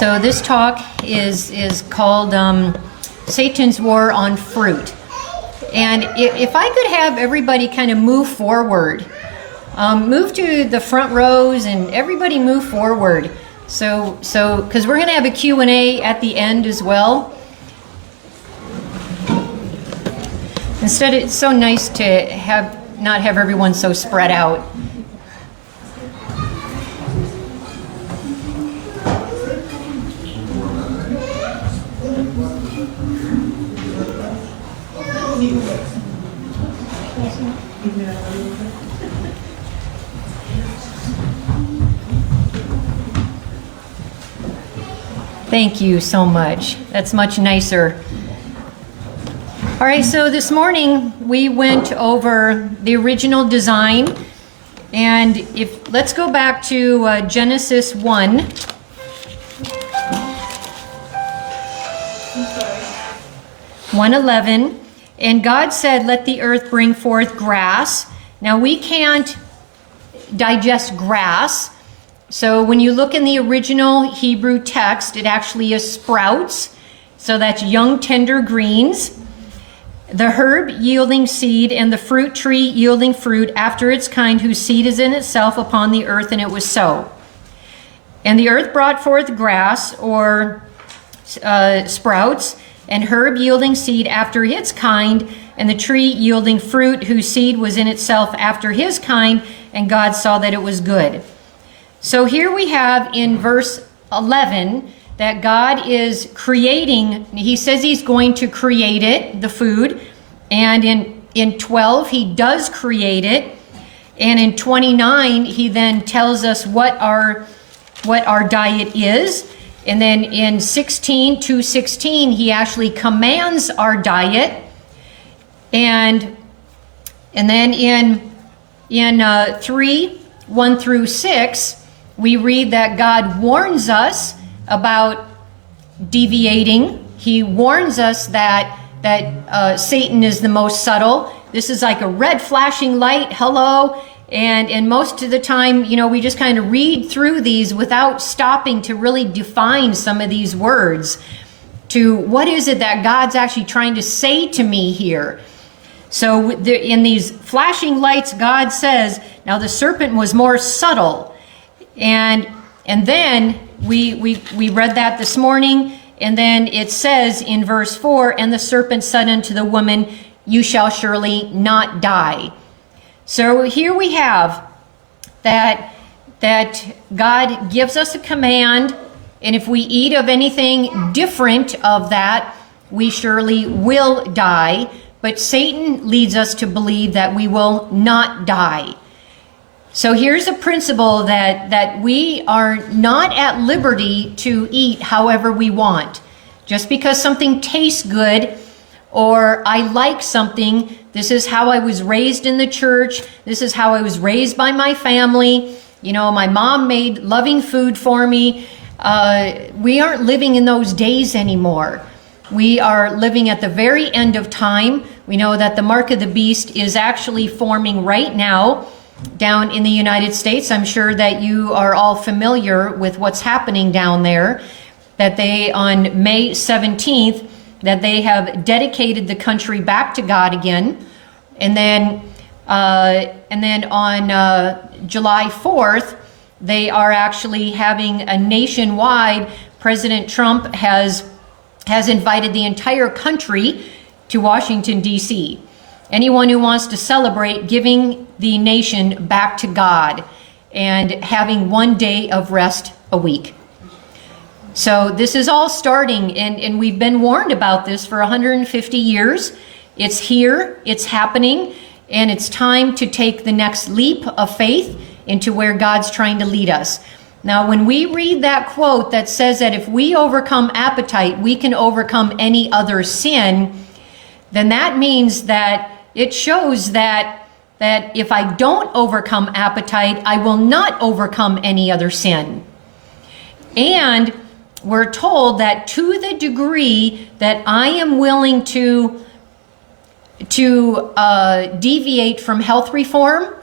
So this talk is called Satan's War on Fruit. And if I could have everybody kind of move forward, move to the front rows and everybody move forward. So because we're going to have a Q&A at the end as well. Instead, it's so nice to not have everyone so spread out. Thank you so much. That's much nicer. All right, so this morning we went over the original design, and let's go back to Genesis 1. One 11, and God said, "Let the earth bring forth grass." Now we can't digest grass. So when you look in the original Hebrew text, it actually is sprouts. So that's young, tender greens. The herb yielding seed and the fruit tree yielding fruit after its kind, whose seed is in itself upon the earth, and it was so. And the earth brought forth grass, or sprouts, and herb yielding seed after its kind, and the tree yielding fruit, whose seed was in itself after his kind, and God saw that it was good. So here we have in verse 11 that God is creating. He says he's going to create it, the food. And in 12, he does create it. And in 29, he then tells us what our diet is. And then in 2:16, he actually commands our diet. And then in 3:1 through 6, we read that God warns us about deviating. He warns us that Satan is the most subtle. This is like a red flashing light, hello. And most of the time, we just kind of read through these without stopping to really define some of these words to what is it that God's actually trying to say to me here. So in these flashing lights, God says, now the serpent was more subtle. And then we read that this morning, and then it says in verse 4, and the serpent said unto the woman, you shall surely not die. So here we have that God gives us a command, and if we eat of anything different of that, we surely will die. But Satan leads us to believe that we will not die. So here's a principle that we are not at liberty to eat however we want. Just because something tastes good or I like something, this is how I was raised in the church, this is how I was raised by my family, my mom made loving food for me. We aren't living in those days anymore. We are living at the very end of time. We know that the mark of the beast is actually forming right now down in the United States. I'm sure that you are all familiar with what's happening down there, that they on May 17th, that they have dedicated the country back to God again. And then on July 4th, they are actually having a nationwide, President Trump has invited the entire country to Washington, D.C. Anyone who wants to celebrate giving the nation back to God and having one day of rest a week. So this is all starting, and we've been warned about this for 150 years. It's here, it's happening, and it's time to take the next leap of faith into where God's trying to lead us. Now, when we read that quote that says that if we overcome appetite, we can overcome any other sin, then that means that it shows that if I don't overcome appetite, I will not overcome any other sin. And we're told that to the degree that I am willing to deviate from health reform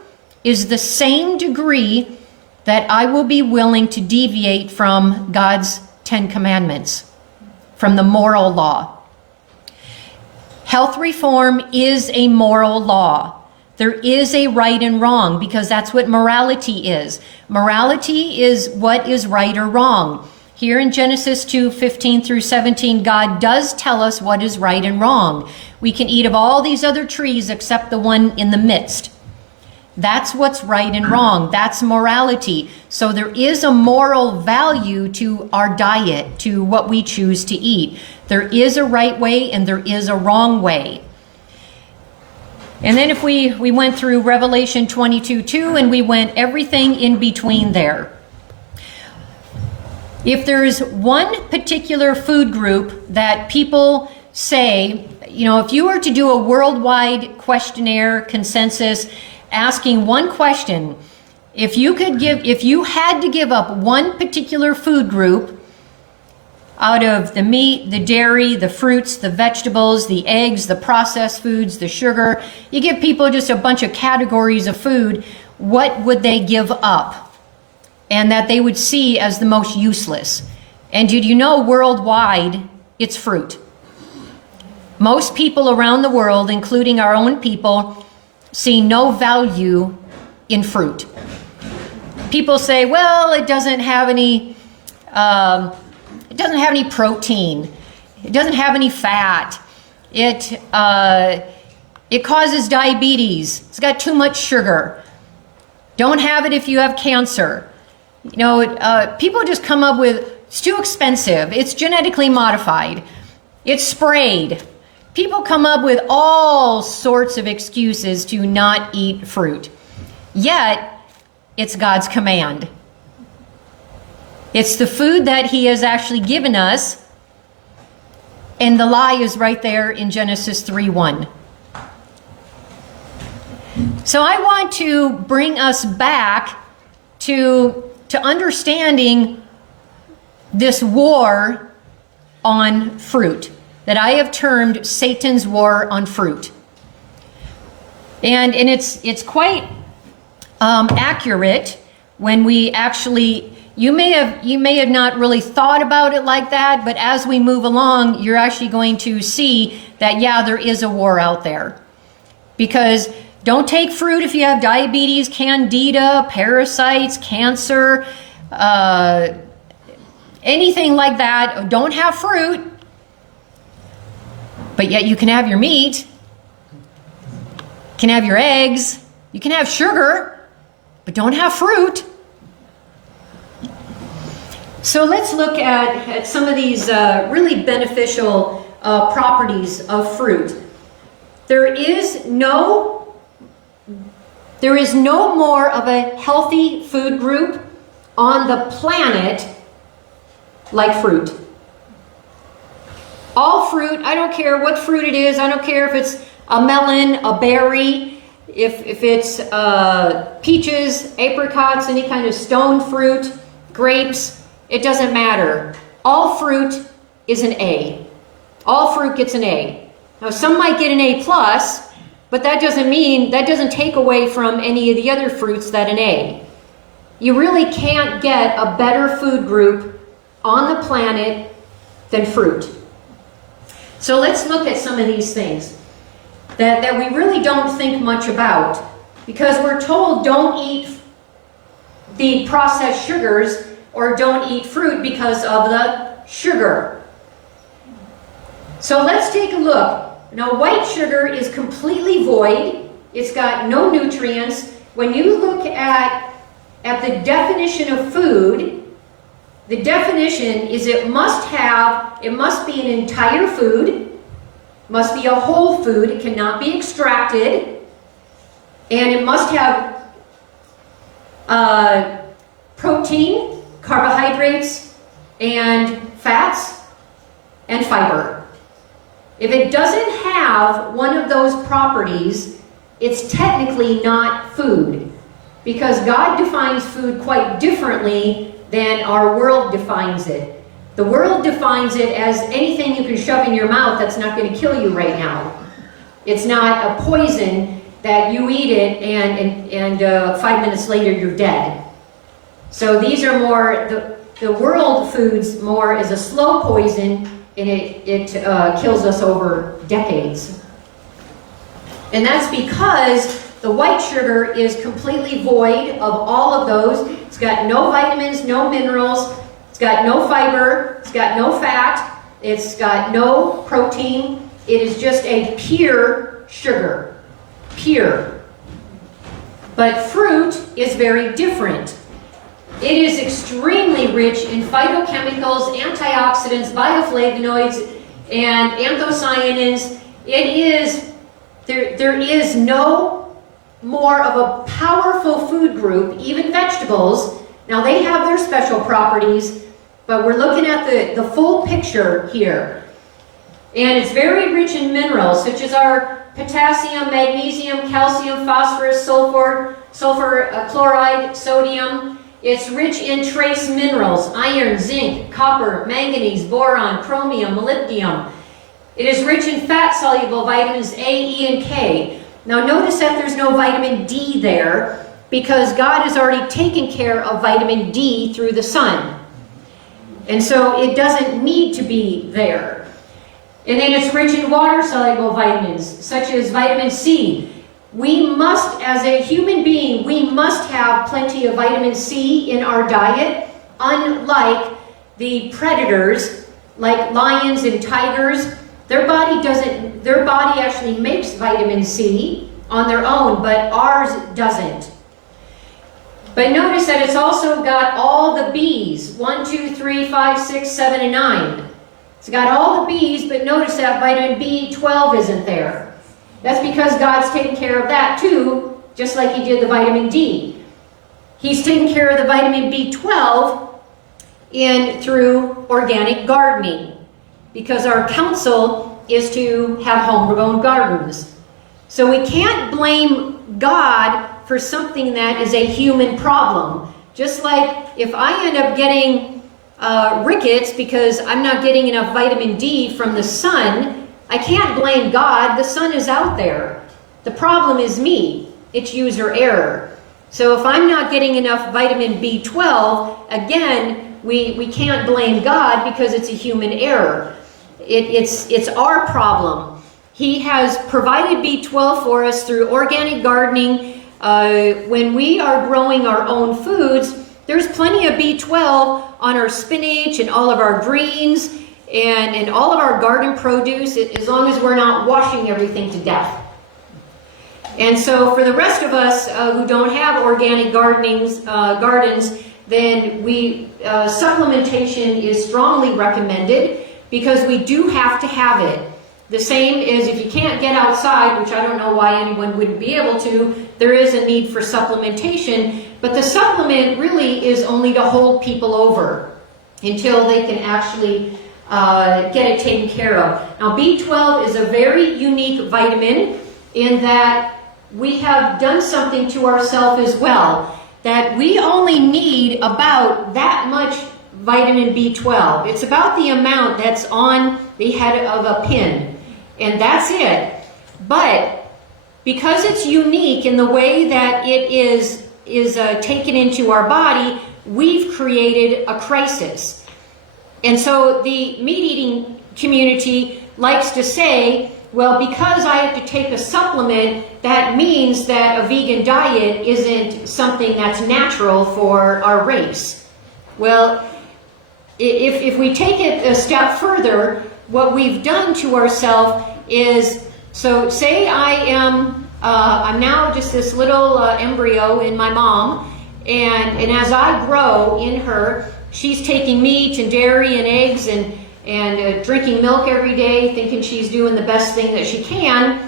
is the same degree that I will be willing to deviate from God's Ten Commandments from the moral law. Health reform is a moral law. There is a right and wrong because that's what morality is. Morality is what is right or wrong. Here in Genesis 2:15 through 17, God does tell us what is right and wrong. We can eat of all these other trees except the one in the midst. That's what's right and wrong. That's morality. So there is a moral value to our diet, to what we choose to eat. There is a right way and there is a wrong way. And then if we went through Revelation 22:2 and we went everything in between there. If there's one particular food group that people say, you know, if you were to do a worldwide questionnaire consensus asking one question, if you had to give up one particular food group out of the meat, the dairy, the fruits, the vegetables, the eggs, the processed foods, the sugar, you give people just a bunch of categories of food, what would they give up? And that they would see as the most useless. And did you know worldwide, it's fruit. Most people around the world, including our own people, see no value in fruit. People say, well, it doesn't have any protein. It doesn't have any fat. It causes diabetes. It's got too much sugar. Don't have it if you have cancer. You know, people just come up with, it's too expensive. It's genetically modified. It's sprayed. People come up with all sorts of excuses to not eat fruit. Yet, it's God's command. It's the food that He has actually given us. And the lie is right there in Genesis 3:1. So I want to bring us back to understanding this war on fruit that I have termed Satan's war on fruit. And it's quite accurate when we actually, you may have not really thought about it like that, but as we move along, you're actually going to see that, yeah, there is a war out there. Because don't take fruit if you have diabetes, candida, parasites, cancer, anything like that. Don't have fruit, but yet you can have your meat, you can have your eggs, you can have sugar, but don't have fruit. So let's look at some of these really beneficial properties of fruit. There is no more of a healthy food group on the planet like fruit. All fruit, I don't care what fruit it is, I don't care if it's a melon, a berry, if it's peaches, apricots, any kind of stone fruit, grapes, it doesn't matter. All fruit is an A. All fruit gets an A. Now some might get an A+, but that doesn't take away from any of the other fruits that an A. You really can't get a better food group on the planet than fruit. So let's look at some of these things that we really don't think much about, because we're told don't eat the processed sugars or don't eat fruit because of the sugar. So let's take a look. Now, white sugar is completely void. It's got no nutrients. When you look at the definition of food, the definition is it must be an entire food, must be a whole food, it cannot be extracted, and it must have protein, carbohydrates, and fats, and fiber. If it doesn't have one of those properties, it's technically not food, because God defines food quite differently than our world defines it. The world defines it as anything you can shove in your mouth that's not going to kill you right now. It's not a poison that you eat it and 5 minutes later you're dead. So these are more the world foods more as a slow poison, and it kills us over decades. And that's because the white sugar is completely void of all of those. It's got no vitamins, no minerals, it's got no fiber, it's got no fat, it's got no protein. It is just a pure sugar. Pure. But fruit is very different. It is extremely rich in phytochemicals, antioxidants, bioflavonoids, and anthocyanins. There is no more of a powerful food group, even vegetables. Now they have their special properties, but we're looking at the full picture here. And it's very rich in minerals, such as our potassium, magnesium, calcium, phosphorus, sulfur, chloride, sodium. It's rich in trace minerals, iron, zinc, copper, manganese, boron, chromium, molybdenum. It is rich in fat-soluble vitamins A, E, and K. Now notice that there's no vitamin D there because God has already taken care of vitamin D through the sun. And so it doesn't need to be there. And then it's rich in water-soluble vitamins, such as vitamin C. We must, as a human being, we must have plenty of vitamin C in our diet, unlike the predators, like lions and tigers. Their body actually makes vitamin C on their own, but ours doesn't. But notice that it's also got all the Bs, 1, 2, 3, 5, 6, 7, and 9. It's got all the Bs, but notice that vitamin B12 isn't there. That's because God's taken care of that too, just like he did the vitamin D. He's taken care of the vitamin B12 through organic gardening, because our counsel is to have homegrown gardens. So we can't blame God for something that is a human problem. Just like if I end up getting rickets because I'm not getting enough vitamin D from the sun, I can't blame God. The sun is out there. The problem is me. It's user error. So if I'm not getting enough vitamin B12, again, we can't blame God because it's a human error. It's our problem. He has provided B12 for us through organic gardening. When we are growing our own foods, there's plenty of B12 on our spinach and all of our greens and all of our garden produce, as long as we're not washing everything to death. And so for the rest of us who don't have organic gardens, then supplementation is strongly recommended, because we do have to have it. The same as if you can't get outside, which I don't know why anyone wouldn't be able to, there is a need for supplementation, but the supplement really is only to hold people over until they can actually get it taken care of. Now B12 is a very unique vitamin in that we have done something to ourselves as well, that we only need about that much vitamin B12. It's about the amount that's on the head of a pin, and that's it. But because it's unique in the way that it is taken into our body, we've created a crisis. And so the meat-eating community likes to say, well, because I have to take a supplement, that means that a vegan diet isn't something that's natural for our race. Well, if we take it a step further, what we've done to ourselves is, so say I'm now just this little embryo in my mom, and as I grow in her, she's taking meat and dairy and eggs and drinking milk every day, thinking she's doing the best thing that she can.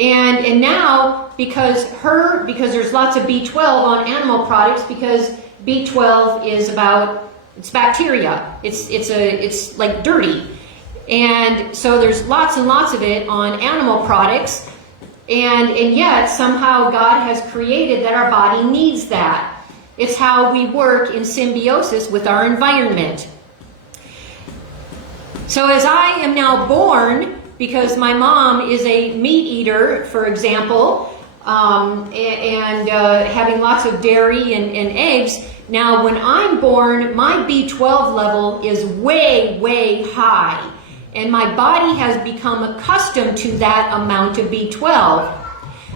And now, because there's lots of B12 on animal products, because B12 is it's bacteria. It's like dirty. And so there's lots and lots of it on animal products. And yet somehow God has created that our body needs that. It's how we work in symbiosis with our environment. So as I am now born, because my mom is a meat eater, for example, and having lots of dairy and eggs, Now, when I'm born, my B12 level is way, way high. And my body has become accustomed to that amount of B12.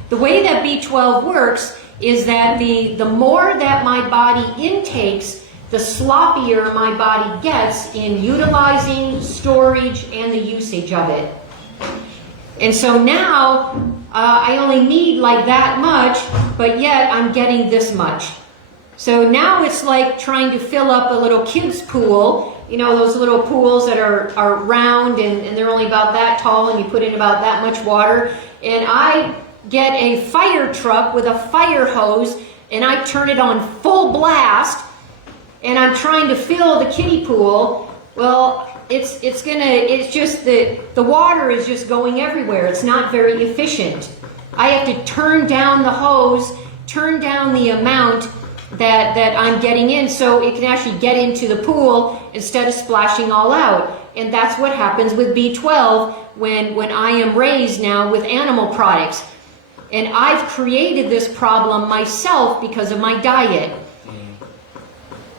The way that B12 works is that the more that my body intakes, the sloppier my body gets in utilizing, storage, and the usage of it. And so now, I only need like that much, but yet I'm getting this much. So now it's like trying to fill up a little kid's pool, you know, those little pools that are round and they're only about that tall and you put in about that much water. And I get a fire truck with a fire hose and I turn it on full blast and I'm trying to fill the kiddie pool. Well, it's just the water is just going everywhere. It's not very efficient. I have to turn down the hose, turn down the amount that I'm getting in so it can actually get into the pool instead of splashing all out. And that's what happens with B12 when I am raised now with animal products. And I've created this problem myself because of my diet.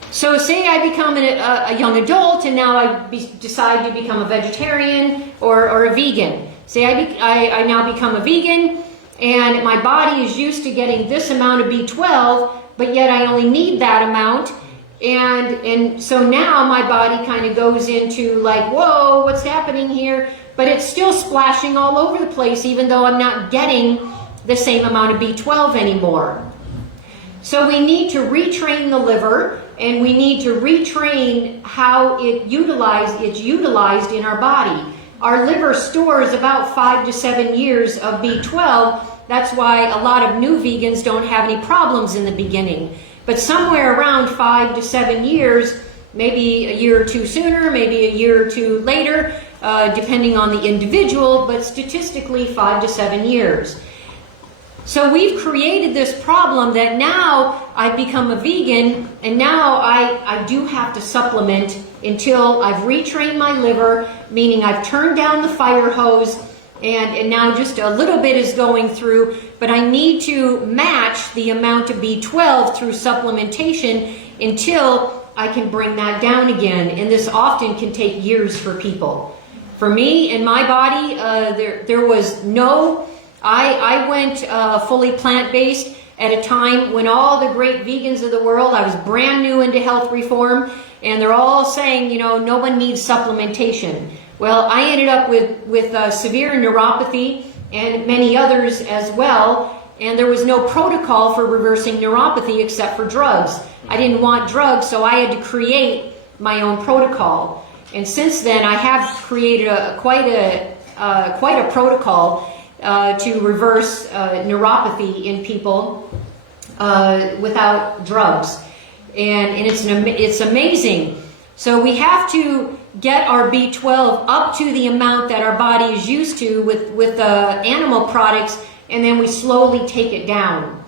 So say I become a young adult and now I decide to become a vegetarian or a vegan. Say I now become a vegan and my body is used to getting this amount of B12, but yet I only need that amount. And so now my body kind of goes into like, whoa, what's happening here? But it's still splashing all over the place even though I'm not getting the same amount of B12 anymore. So we need to retrain the liver and we need to retrain how it's utilized in our body. Our liver stores about 5 to 7 years of B12. That's why a lot of new vegans don't have any problems in the beginning. But somewhere around 5 to 7 years, maybe a year or two sooner, maybe a year or two later, depending on the individual, but statistically 5 to 7 years. So we've created this problem that now I've become a vegan and now I do have to supplement until I've retrained my liver, meaning I've turned down the fire hose and now just a little bit is going through, but I need to match the amount of B12 through supplementation until I can bring that down again. And this often can take years for people. For me and my body, there was no... I went fully plant-based at a time when all the great vegans of the world, I was brand new into health reform, and they're all saying, you know, no one needs supplementation. Well, I ended up with severe neuropathy and many others as well, and there was no protocol for reversing neuropathy except for drugs. I didn't want drugs, so I had to create my own protocol. And since then, I have created quite a protocol to reverse neuropathy in people without drugs, and it's amazing. So we have to get our B12 up to the amount that our body is used to with animal products, and then we slowly take it down.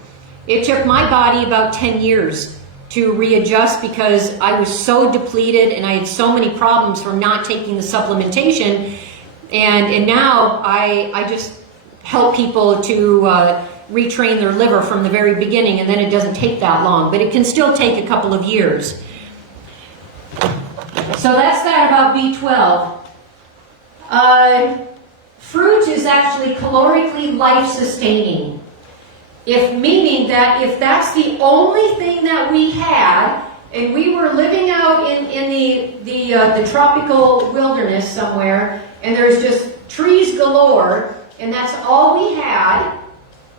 It took my body about 10 years to readjust because I was so depleted and I had so many problems from not taking the supplementation, and now I just help people to retrain their liver from the very beginning, and then it doesn't take that long, but it can still take a couple of years. So that's that about B12. Fruit is actually calorically life-sustaining, meaning that if that's the only thing that we had, and we were living out in the tropical wilderness somewhere, and there's just trees galore, and that's all we had,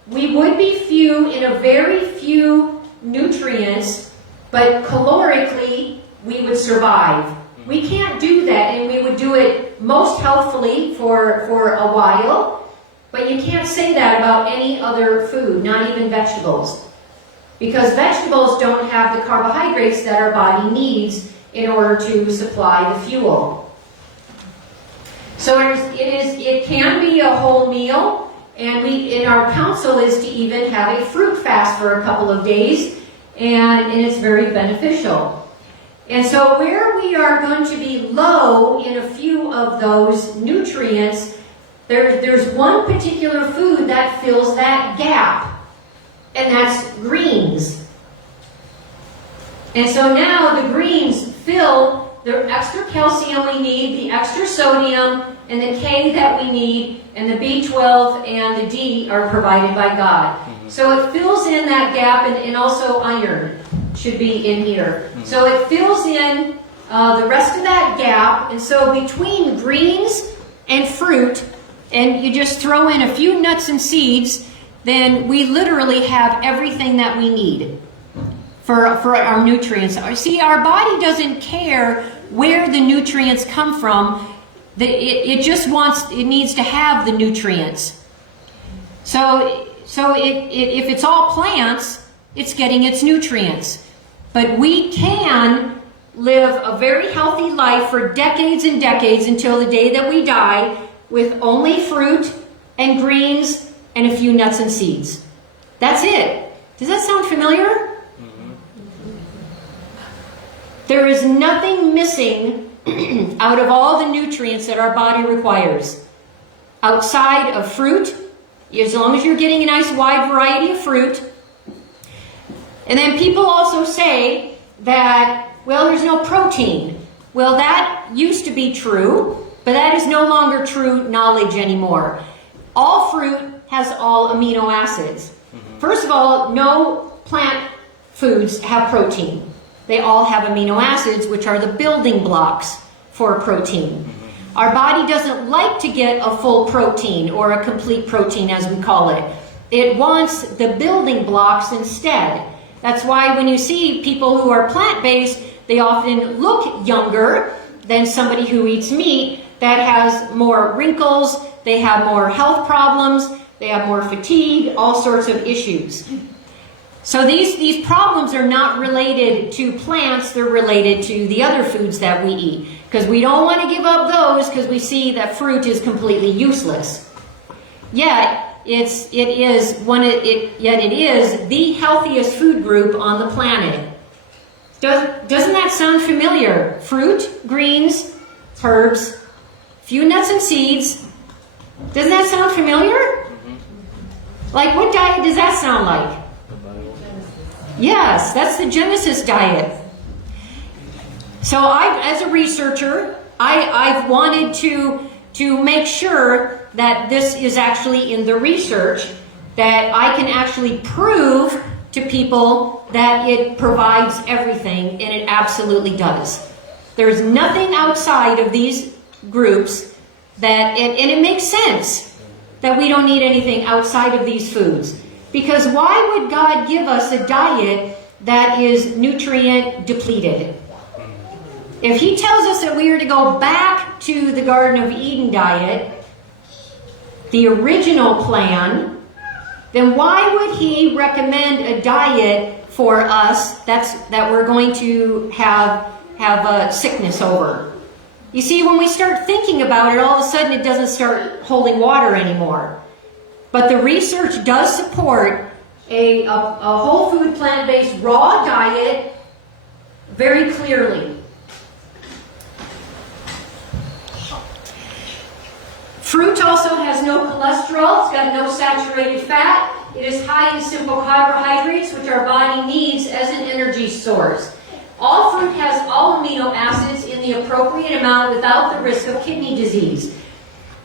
we would be few in a very few nutrients, but calorically we would survive. We can't do that, and we would do it most healthfully for a while, but you can't say that about any other food, not even vegetables, because vegetables don't have the carbohydrates that our body needs in order to supply the fuel. So it can be a whole meal, and our counsel is to even have a fruit fast for a couple of days, and it's very beneficial. And so where we are going to be low in a few of those nutrients, there's one particular food that fills that gap, and that's greens. And so now the greens fill the extra calcium we need, the extra sodium, and the K that we need, and the B12 and the D are provided by God. So it fills in that gap, and also iron should be in here. So it fills in the rest of that gap, and so between greens and fruit, and you just throw in a few nuts and seeds, then we literally have everything that we need for our nutrients. See, our body doesn't care where the nutrients come from. It just it needs to have the nutrients. So if it's all plants, it's getting its nutrients. But we can live a very healthy life for decades and decades until the day that we die with only fruit and greens and a few nuts and seeds. That's it. Does that sound familiar? There is nothing missing out of all the nutrients that our body requires. Outside of fruit, as long as you're getting a nice wide variety of fruit. And then people also say that, well, there's no protein. Well, that used to be true, but that is no longer true knowledge anymore. All fruit has all amino acids. First of all, no plant foods have protein. They all have amino acids, which are the building blocks for protein. Our body doesn't like to get a full protein or a complete protein, as we call it. It wants the building blocks instead. That's why when you see people who are plant-based, they often look younger than somebody who eats meat that has more wrinkles, they have more health problems, they have more fatigue, all sorts of issues. So these problems are not related to plants, they're related to the other foods that we eat. Because we don't want to give up those because we see that fruit is completely useless. Yet it is the healthiest food group on the planet. Doesn't that sound familiar? Fruit, greens, herbs, few nuts and seeds. Doesn't that sound familiar? Like, what diet does that sound like? Yes, that's the Genesis diet. So as a researcher, I've wanted to make sure that this is actually in the research, that I can actually prove to people that it provides everything, and it absolutely does. There's nothing outside of these groups and it makes sense that we don't need anything outside of these foods. Because why would God give us a diet that is nutrient depleted? If He tells us that we are to go back to the Garden of Eden diet, the original plan, then why would He recommend a diet for us that we're going to have a sickness over? You see, when we start thinking about it, all of a sudden it doesn't start holding water anymore. But the research does support a whole food, plant-based, raw diet very clearly. Fruit also has no cholesterol. It's got no saturated fat. It is high in simple carbohydrates, which our body needs as an energy source. All fruit has all amino acids in the appropriate amount without the risk of kidney disease.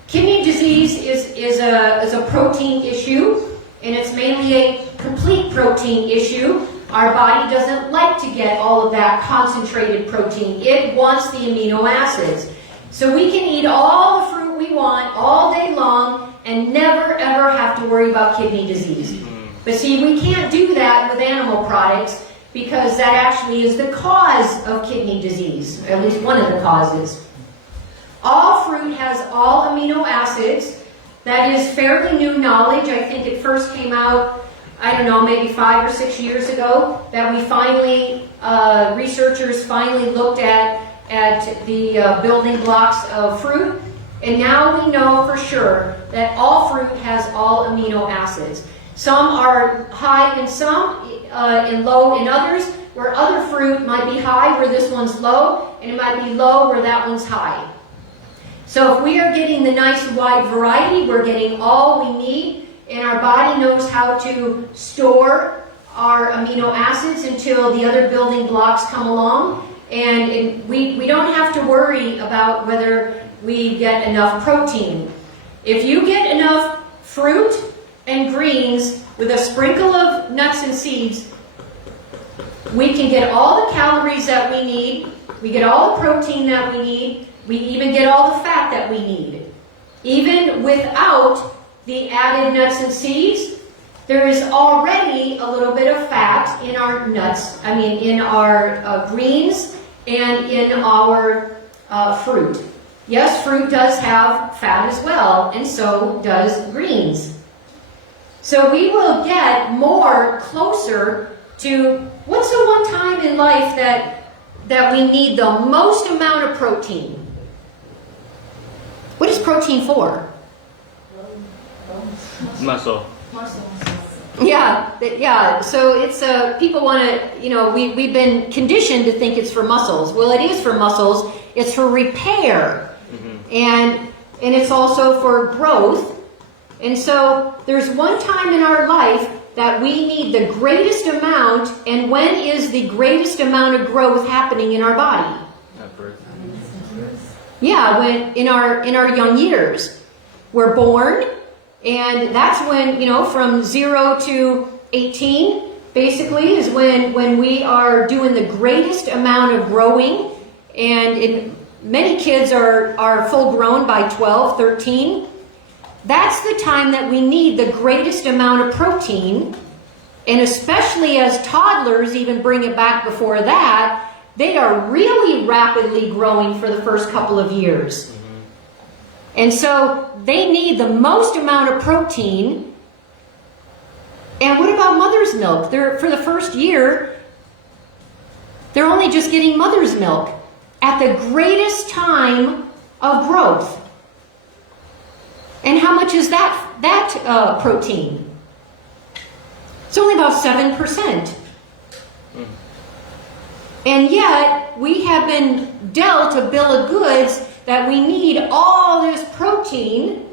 Kidney disease is a protein issue, and it's mainly a complete protein issue. Our body doesn't like to get all of that concentrated protein. It wants the amino acids. So we can eat all the fruit we want all day long and never ever have to worry about kidney disease. But see, we can't do that with animal products because that actually is the cause of kidney disease, at least one of the causes. All fruit has all amino acids. That is fairly new knowledge. I think it first came out, I don't know, maybe 5 or 6 years ago, that we finally, researchers finally looked at the building blocks of fruit. And now we know for sure that all fruit has all amino acids. Some are high in some and low in others, where other fruit might be high where this one's low, and it might be low where that one's high. So if we are getting the nice wide variety, we're getting all we need, and our body knows how to store our amino acids until the other building blocks come along. And we don't have to worry about whether we get enough protein. If you get enough fruit and greens with a sprinkle of nuts and seeds, we can get all the calories that we need, we get all the protein that we need, we even get all the fat that we need. Even without the added nuts and seeds, there is already a little bit of fat in our nuts, in our greens and in our fruit. Yes, fruit does have fat as well, and so does greens. So we will get more closer to what's the one time in life that we need the most amount of protein? What is protein for? Muscle. Yeah. So it's people want to, we've been conditioned to think it's for muscles. Well, it is for muscles. It's for repair, and it's also for growth. And so there's one time in our life that we need the greatest amount. And when is the greatest amount of growth happening in our body? At birth. Yeah, when in our young years, we're born. And that's when, from 0 to 18, basically, is when we are doing the greatest amount of growing. And many kids are full grown by 12, 13. That's the time that we need the greatest amount of protein. And especially as toddlers even bring it back before that, they are really rapidly growing for the first couple of years. And so they need the most amount of protein. And what about mother's milk? For the first year, they're only just getting mother's milk at the greatest time of growth. And how much is that protein? It's only about 7%. And yet, we have been dealt a bill of goods that we need all this protein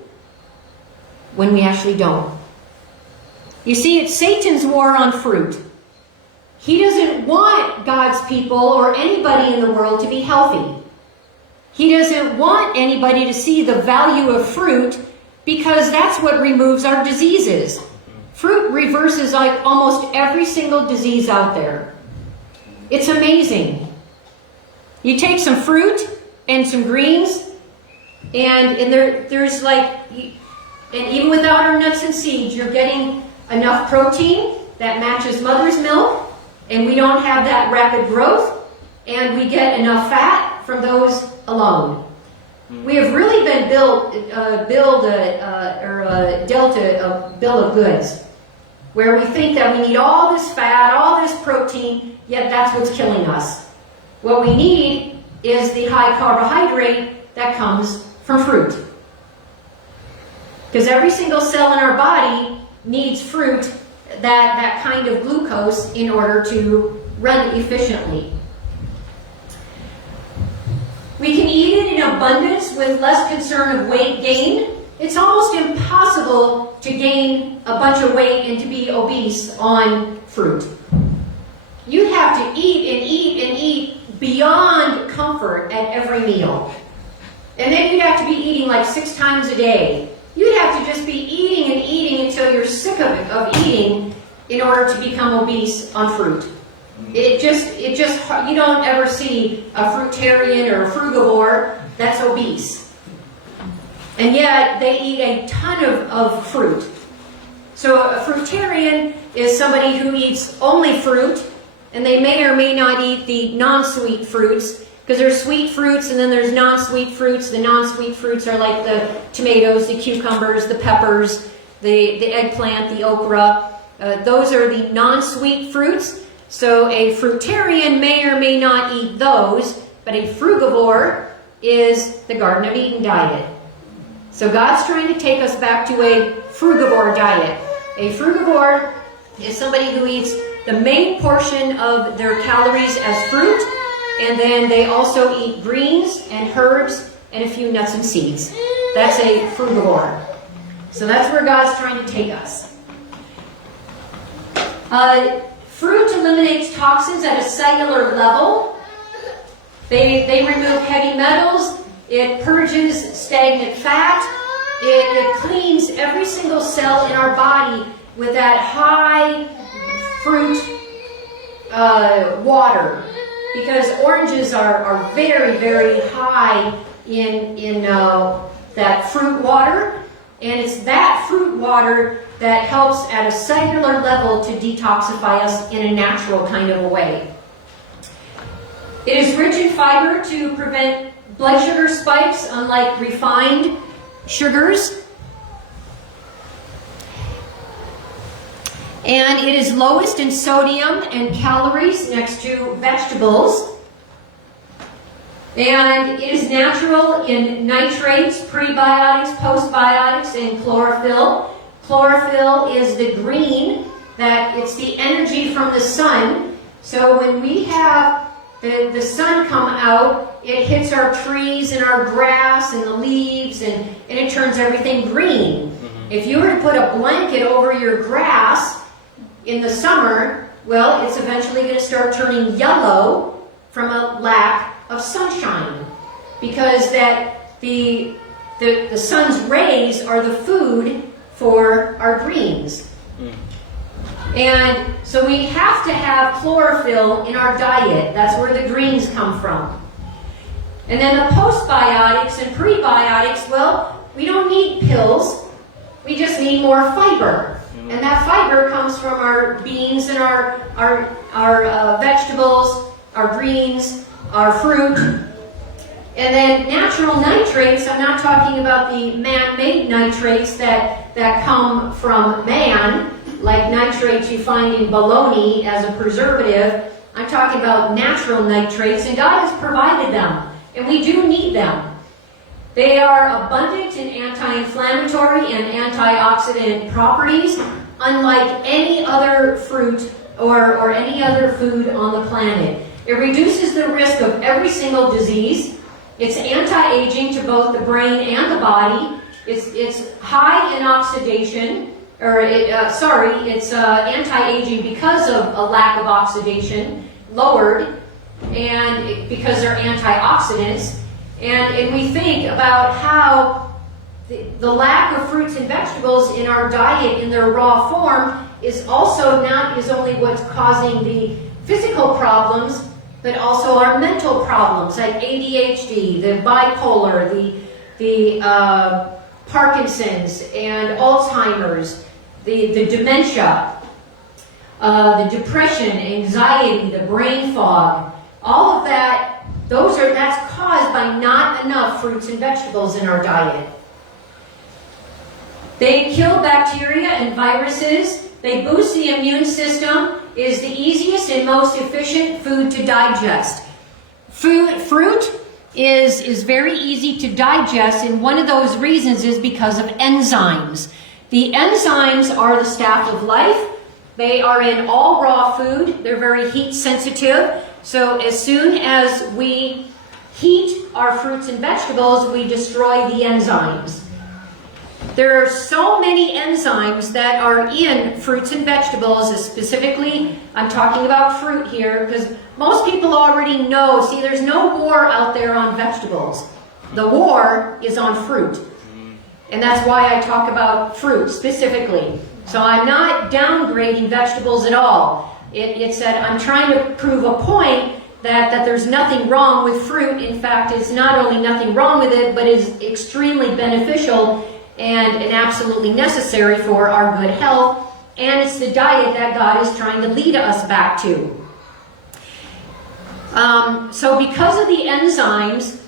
when we actually don't. You see, it's Satan's war on fruit. He doesn't want God's people or anybody in the world to be healthy. He doesn't want anybody to see the value of fruit because that's what removes our diseases. Fruit reverses like almost every single disease out there. It's amazing. You take some fruit and some greens, and there's like, and even without our nuts and seeds, you're getting enough protein that matches mother's milk, and we don't have that rapid growth, and we get enough fat from those alone. We have really been dealt a bill of goods, where we think that we need all this fat, all this protein, yet that's what's killing us. What we need is the high carbohydrate that comes from fruit. Because every single cell in our body needs fruit, that kind of glucose, in order to run efficiently. We can eat it in abundance with less concern of weight gain. It's almost impossible to gain a bunch of weight and to be obese on fruit. You have to eat and eat and eat beyond comfort at every meal. And then you'd have to be eating like 6 times a day. You'd have to just be eating and eating until you're sick of eating in order to become obese on fruit. It just, you don't ever see a fruitarian or a frugivore that's obese. And yet, they eat a ton of fruit. So a fruitarian is somebody who eats only fruit, and they may or may not eat the non-sweet fruits, because there's sweet fruits and then there's non-sweet fruits. The non-sweet fruits are like the tomatoes, the cucumbers, the peppers, the eggplant, the okra. Those are the non-sweet fruits. So a fruitarian may or may not eat those, but a frugivore is the Garden of Eden diet. So God's trying to take us back to a frugivore diet. A frugivore is somebody who eats the main portion of their calories as fruit, and then they also eat greens and herbs and a few nuts and seeds. That's a frugivore. So that's where God's trying to take us. Fruit eliminates toxins at a cellular level. They remove heavy metals. It purges stagnant fat. It cleans every single cell in our body with that high fruit water, because oranges are very, very high in that fruit water, and it's that fruit water that helps at a cellular level to detoxify us in a natural kind of a way. It is rich in fiber to prevent blood sugar spikes, unlike refined sugars. And it is lowest in sodium and calories next to vegetables. And it is natural in nitrates, prebiotics, postbiotics, and chlorophyll. Chlorophyll is the green, that it's the energy from the sun. So when we have the sun come out, it hits our trees and our grass and the leaves, and it turns everything green. If you were to put a blanket over your grass in the summer, well, it's eventually going to start turning yellow from a lack of sunshine, because that the sun's rays are the food for our greens. And so we have to have chlorophyll in our diet. That's where the greens come from. And then the postbiotics and prebiotics, well, we don't need pills. We just need more fiber. And that fiber comes from our beans and our vegetables, our greens, our fruit. And then natural nitrates, I'm not talking about the man-made nitrates that come from man, like nitrates you find in bologna as a preservative. I'm talking about natural nitrates, and God has provided them, and we do need them. They are abundant in anti-inflammatory and antioxidant properties, unlike any other fruit or any other food on the planet. It reduces the risk of every single disease. It's anti-aging to both the brain and the body. It's high in oxidation, it's anti-aging because of a lack of oxidation, lowered, and because they're antioxidants. And we think about how the lack of fruits and vegetables in our diet in their raw form is only what's causing the physical problems, but also our mental problems like ADHD, the bipolar, the Parkinson's and Alzheimer's, the dementia, the depression, anxiety, the brain fog, all of that. That's caused by not enough fruits and vegetables in our diet. They kill bacteria and viruses. They boost the immune system. It is the easiest and most efficient food to digest. Fruit is very easy to digest, and one of those reasons is because of enzymes. The enzymes are the staff of life. They are in all raw food. They're very heat sensitive. So as soon as we heat our fruits and vegetables, we destroy the enzymes. There are so many enzymes that are in fruits and vegetables, specifically, I'm talking about fruit here, because most people already know, see, there's no war out there on vegetables. The war is on fruit. And that's why I talk about fruit specifically. So I'm not downgrading vegetables at all. It said I'm trying to prove a point that there's nothing wrong with fruit. In fact, it's not only nothing wrong with it, but is extremely beneficial and absolutely necessary for our good health. And it's the diet that God is trying to lead us back to. So because of the enzymes,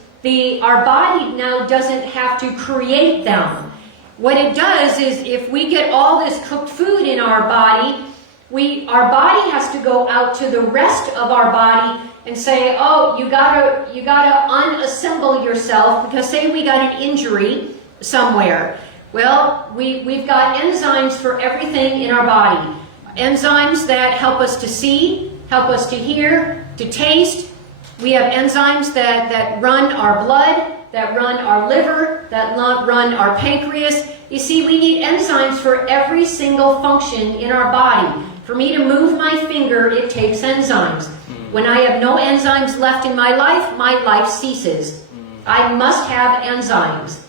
our body now doesn't have to create them. What it does is, if we get all this cooked food in our body, our body has to go out to the rest of our body and say, oh, you gotta unassemble yourself, because say we got an injury somewhere. Well, we've got enzymes for everything in our body. Enzymes that help us to see, help us to hear, to taste. We have enzymes that run our blood, that run our liver, that run our pancreas. You see, we need enzymes for every single function in our body. For me to move my finger, it takes enzymes. When I have no enzymes left in my life ceases. I must have enzymes.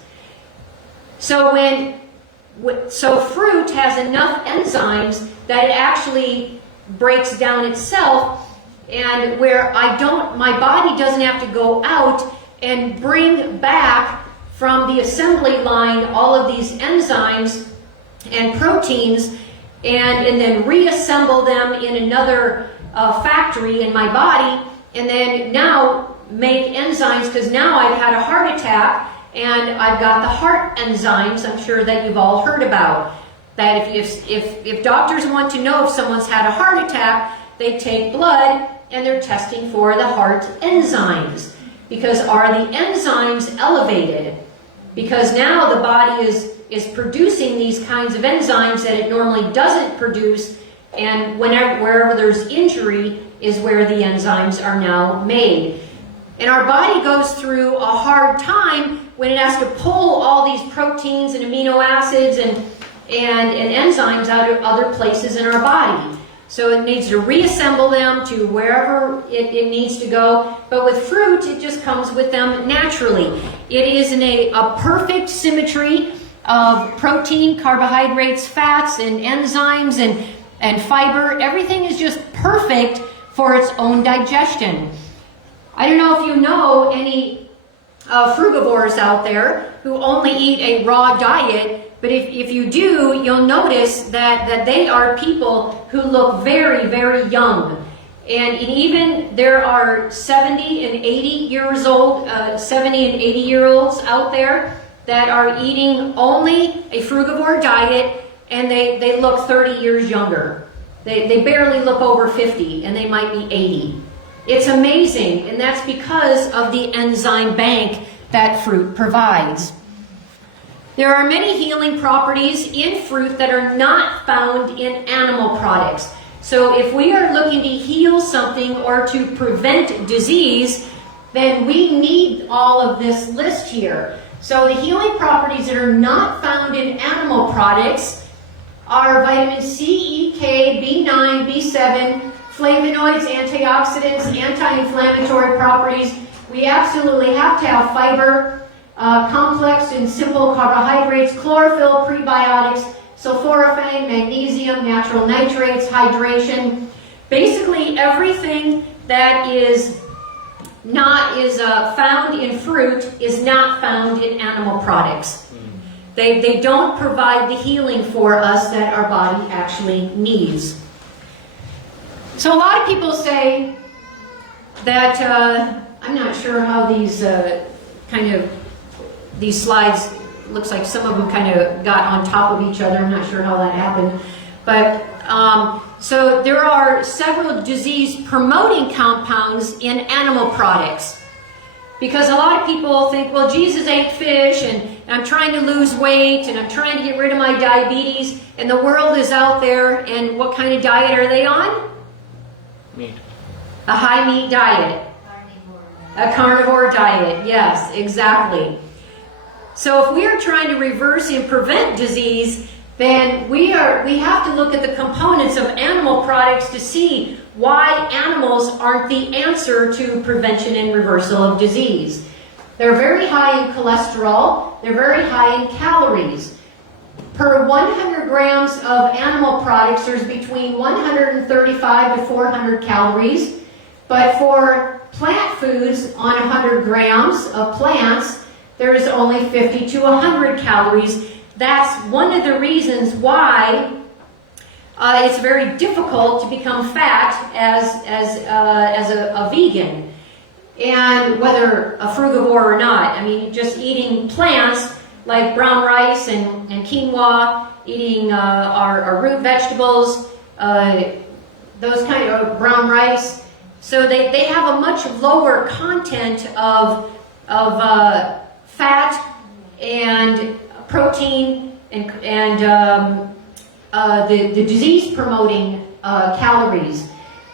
So fruit has enough enzymes that it actually breaks down itself, and where my body doesn't have to go out and bring back from the assembly line all of these enzymes and proteins and then reassemble them in another factory in my body, and then now make enzymes, because now I've had a heart attack and I've got the heart enzymes I'm sure that you've all heard about. That if doctors want to know if someone's had a heart attack, they take blood and they're testing for the heart enzymes. Because are the enzymes elevated? Because now the body is producing these kinds of enzymes that it normally doesn't produce, and wherever there's injury is where the enzymes are now made. And our body goes through a hard time when it has to pull all these proteins and amino acids and enzymes out of other places in our body. So it needs to reassemble them to wherever it needs to go. But with fruit, it just comes with them naturally. It is in a perfect symmetry of protein, carbohydrates, fats, and enzymes, and fiber. Everything is just perfect for its own digestion. I don't know if you know any frugivores out there who only eat a raw diet. But if you do, you'll notice that they are people who look very, very young. And even there are 70 and 80 years old, 70 and 80-year-olds out there that are eating only a frugivore diet, and they look 30 years younger. They barely look over 50, and they might be 80. It's amazing, and that's because of the enzyme bank that fruit provides. There are many healing properties in fruit that are not found in animal products. So if we are looking to heal something or to prevent disease, then we need all of this list here. So the healing properties that are not found in animal products are vitamin C, E, K, B9, B7, flavonoids, antioxidants, anti-inflammatory properties. We absolutely have to have fiber, complex and simple carbohydrates, chlorophyll, prebiotics, sulforaphane, magnesium, natural nitrates, hydration. Basically everything that is found in fruit is not found in animal products. They don't provide the healing for us that our body actually needs. So a lot of people say that, I'm not sure how these slides, looks like some of them kind of got on top of each other. I'm not sure how that happened. But so there are several disease-promoting compounds in animal products. Because a lot of people think, well, Jesus ate fish, and I'm trying to lose weight, and I'm trying to get rid of my diabetes, and the world is out there, and what kind of diet are they on? Meat. A high meat diet. A carnivore diet, yes, exactly. So if we are trying to reverse and prevent disease, then we have to look at the components of animal products to see why animals aren't the answer to prevention and reversal of disease. They're very high in cholesterol, they're very high in calories. Per 100 grams of animal products, there's between 135 to 400 calories, but for plant foods on 100 grams of plants, there's only 50 to 100 calories. That's one of the reasons why it's very difficult to become fat as a vegan, and whether a frugivore or not. I mean, just eating plants like brown rice and quinoa, eating our root vegetables, those kind of brown rice. So they have a much lower content of fat and protein and the disease-promoting calories.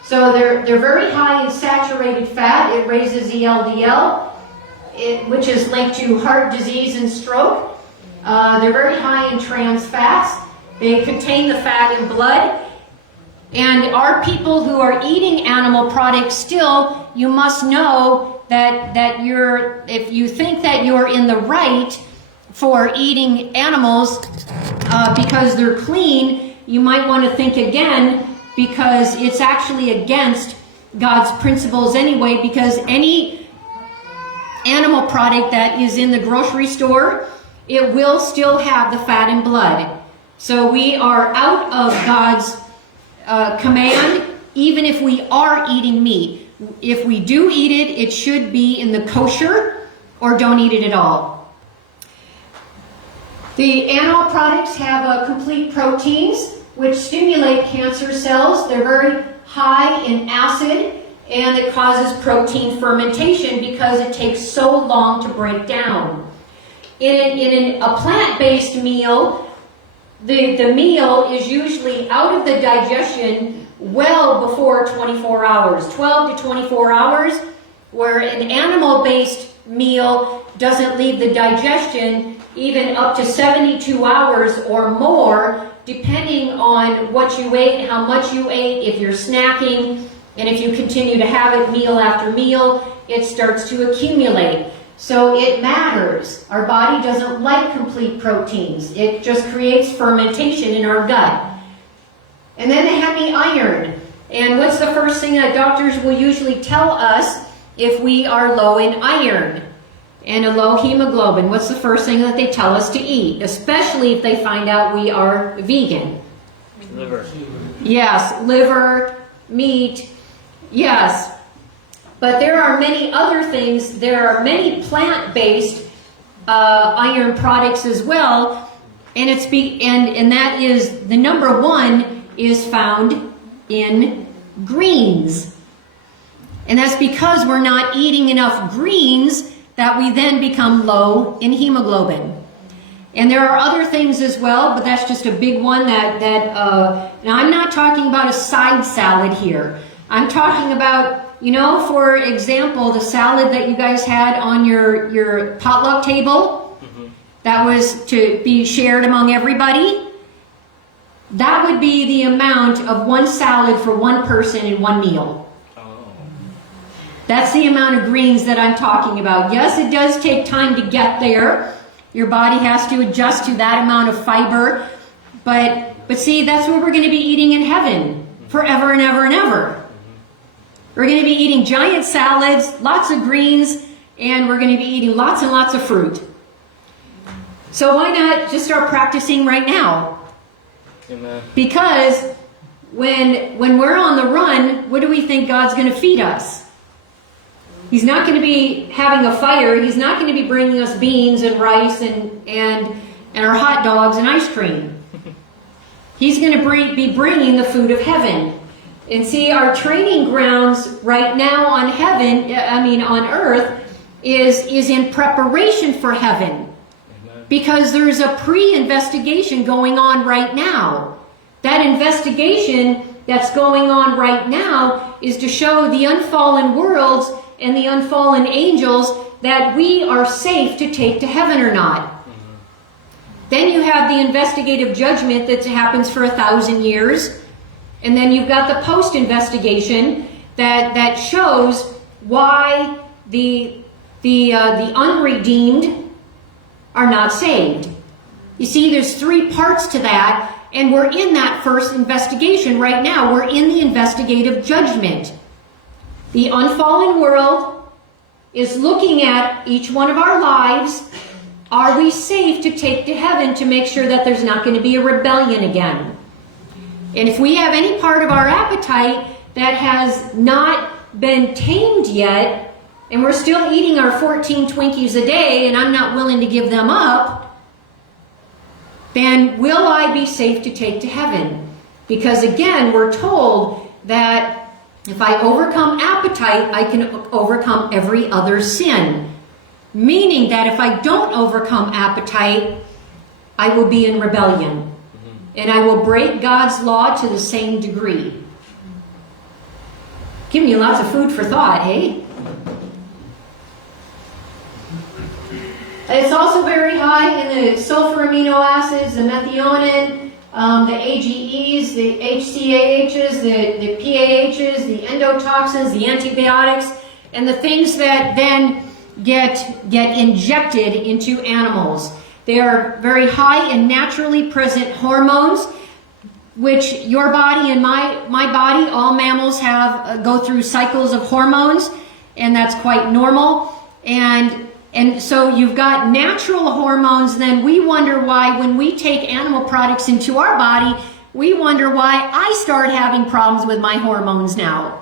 So they're very high in saturated fat. It raises the LDL, which is linked to heart disease and stroke. They're very high in trans fats. They contain the fat in blood. And our people who are eating animal products still, you must know that if you think that you're in the right for eating animals because they're clean, you might want to think again, because it's actually against God's principles anyway, because any animal product that is in the grocery store, it will still have the fat and blood. So we are out of God's command, even if we are eating meat. If we do eat it, it should be in the kosher, or don't eat it at all. The animal products have complete proteins, which stimulate cancer cells. They're very high in acid, and it causes protein fermentation because it takes so long to break down. In a plant-based meal, the meal is usually out of the digestion well before 24 hours, 12 to 24 hours, where an animal-based meal doesn't leave the digestion even up to 72 hours or more, depending on what you ate, how much you ate, if you're snacking, and if you continue to have it meal after meal, it starts to accumulate. So it matters. Our body doesn't like complete proteins. It just creates fermentation in our gut. And then they have the iron. And what's the first thing that doctors will usually tell us if we are low in iron and a low hemoglobin? What's the first thing that they tell us to eat, especially if they find out we are vegan? Liver. Yes, liver, meat, yes. But there are many other things. There are many plant-based iron products as well, and that is the number one is found in greens, and that's because we're not eating enough greens that we then become low in hemoglobin. And there are other things as well, but that's just a big one that now I'm not talking about a side salad here. I'm talking about, for example, the salad that you guys had on your potluck table, that was to be shared among everybody. That would be the amount of one salad for one person in one meal. That's the amount of greens that I'm talking about. Yes, it does take time to get there. Your body has to adjust to that amount of fiber. But see, that's what we're going to be eating in heaven forever and ever and ever. We're going to be eating giant salads, lots of greens, and we're going to be eating lots and lots of fruit. So why not just start practicing right now? Amen. Because when we're on the run, what do we think God's going to feed us? He's not going to be having a fire. He's not going to be bringing us beans and rice and our hot dogs and ice cream. He's going to be bringing the food of heaven. And see, our training grounds right now on on earth is in preparation for heaven. Because there's a pre-investigation going on right now. That investigation that's going on right now is to show the unfallen worlds and the unfallen angels that we are safe to take to heaven or not. Then you have the investigative judgment that happens for 1,000 years. And then you've got the post-investigation that shows why the unredeemed are not saved. You see, there's 3 parts to that, and we're in that first investigation right now. We're in the investigative judgment. The unfallen world is looking at each one of our lives. Are we safe to take to heaven to make sure that there's not going to be a rebellion again? And if we have any part of our appetite that has not been tamed yet, and we're still eating our 14 Twinkies a day, and I'm not willing to give them up, then will I be safe to take to heaven? Because again, we're told that if I overcome appetite, I can overcome every other sin. Meaning that if I don't overcome appetite, I will be in rebellion. And I will break God's law to the same degree. Giving you lots of food for thought, eh? It's also very high in the sulfur amino acids, the methionine, the AGEs, the HCAHs, the PAHs, the endotoxins, the antibiotics, and the things that then get injected into animals. They are very high in naturally present hormones, which your body and my body, all mammals have go through cycles of hormones, and that's quite normal. And so you've got natural hormones. Then we wonder why when we take animal products into our body, we wonder why I start having problems with my hormones now.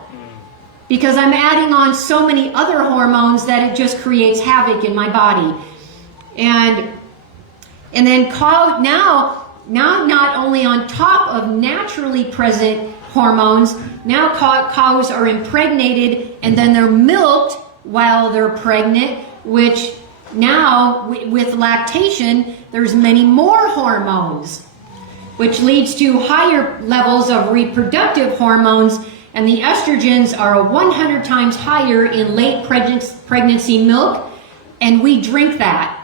Because I'm adding on so many other hormones that it just creates havoc in my body. And then now not only on top of naturally present hormones, now cows are impregnated and then they're milked while they're pregnant, which now with lactation, there's many more hormones, which leads to higher levels of reproductive hormones, and the estrogens are 100 times higher in late pregnancy milk, and we drink that.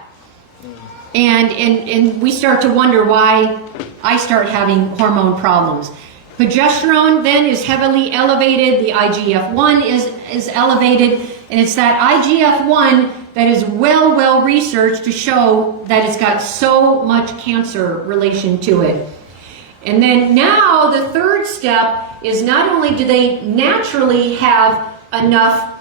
And we start to wonder why I start having hormone problems. Progesterone then is heavily elevated. The IGF-1 is elevated, and it's that IGF-1 that is well researched to show that it's got so much cancer relation to it. And then now the third step is not only do they naturally have enough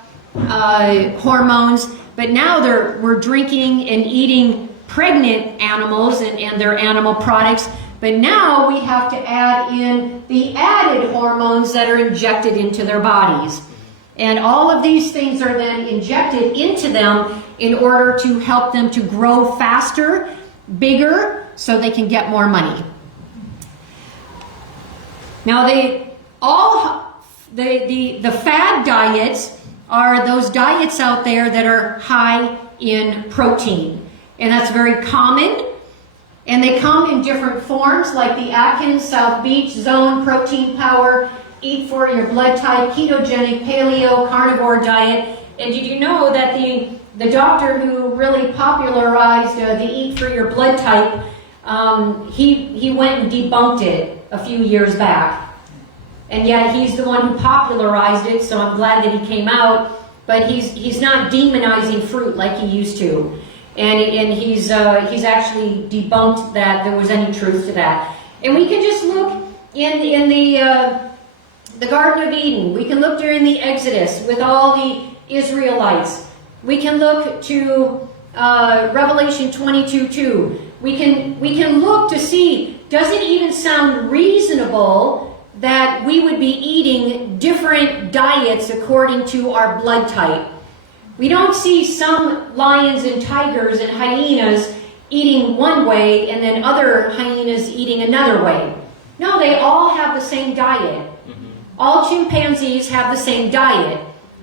hormones, but now we're drinking and eating pregnant animals and their animal products. But now we have to add in the added hormones that are injected into their bodies. And all of these things are then injected into them in order to help them to grow faster, bigger, so they can get more money. Now the fad diets are those diets out there that are high in protein. And that's very common. And they come in different forms like the Atkins, South Beach, Zone, Protein Power, Eat for Your Blood Type, Ketogenic, Paleo, Carnivore Diet. And did you know that the doctor who really popularized the Eat for Your Blood Type, he went and debunked it a few years back. And yet he's the one who popularized it, so I'm glad that he came out. But he's not demonizing fruit like he used to. And he's actually debunked that there was any truth to that. And we can just look in the Garden of Eden. We can look during the Exodus with all the Israelites. We can look to Revelation 22:2. We can look to see, does it even sound reasonable that we would be eating different diets according to our blood type? We don't see some lions and tigers and hyenas eating one way and then other hyenas eating another way. No, they all have the same diet. All chimpanzees have the same diet.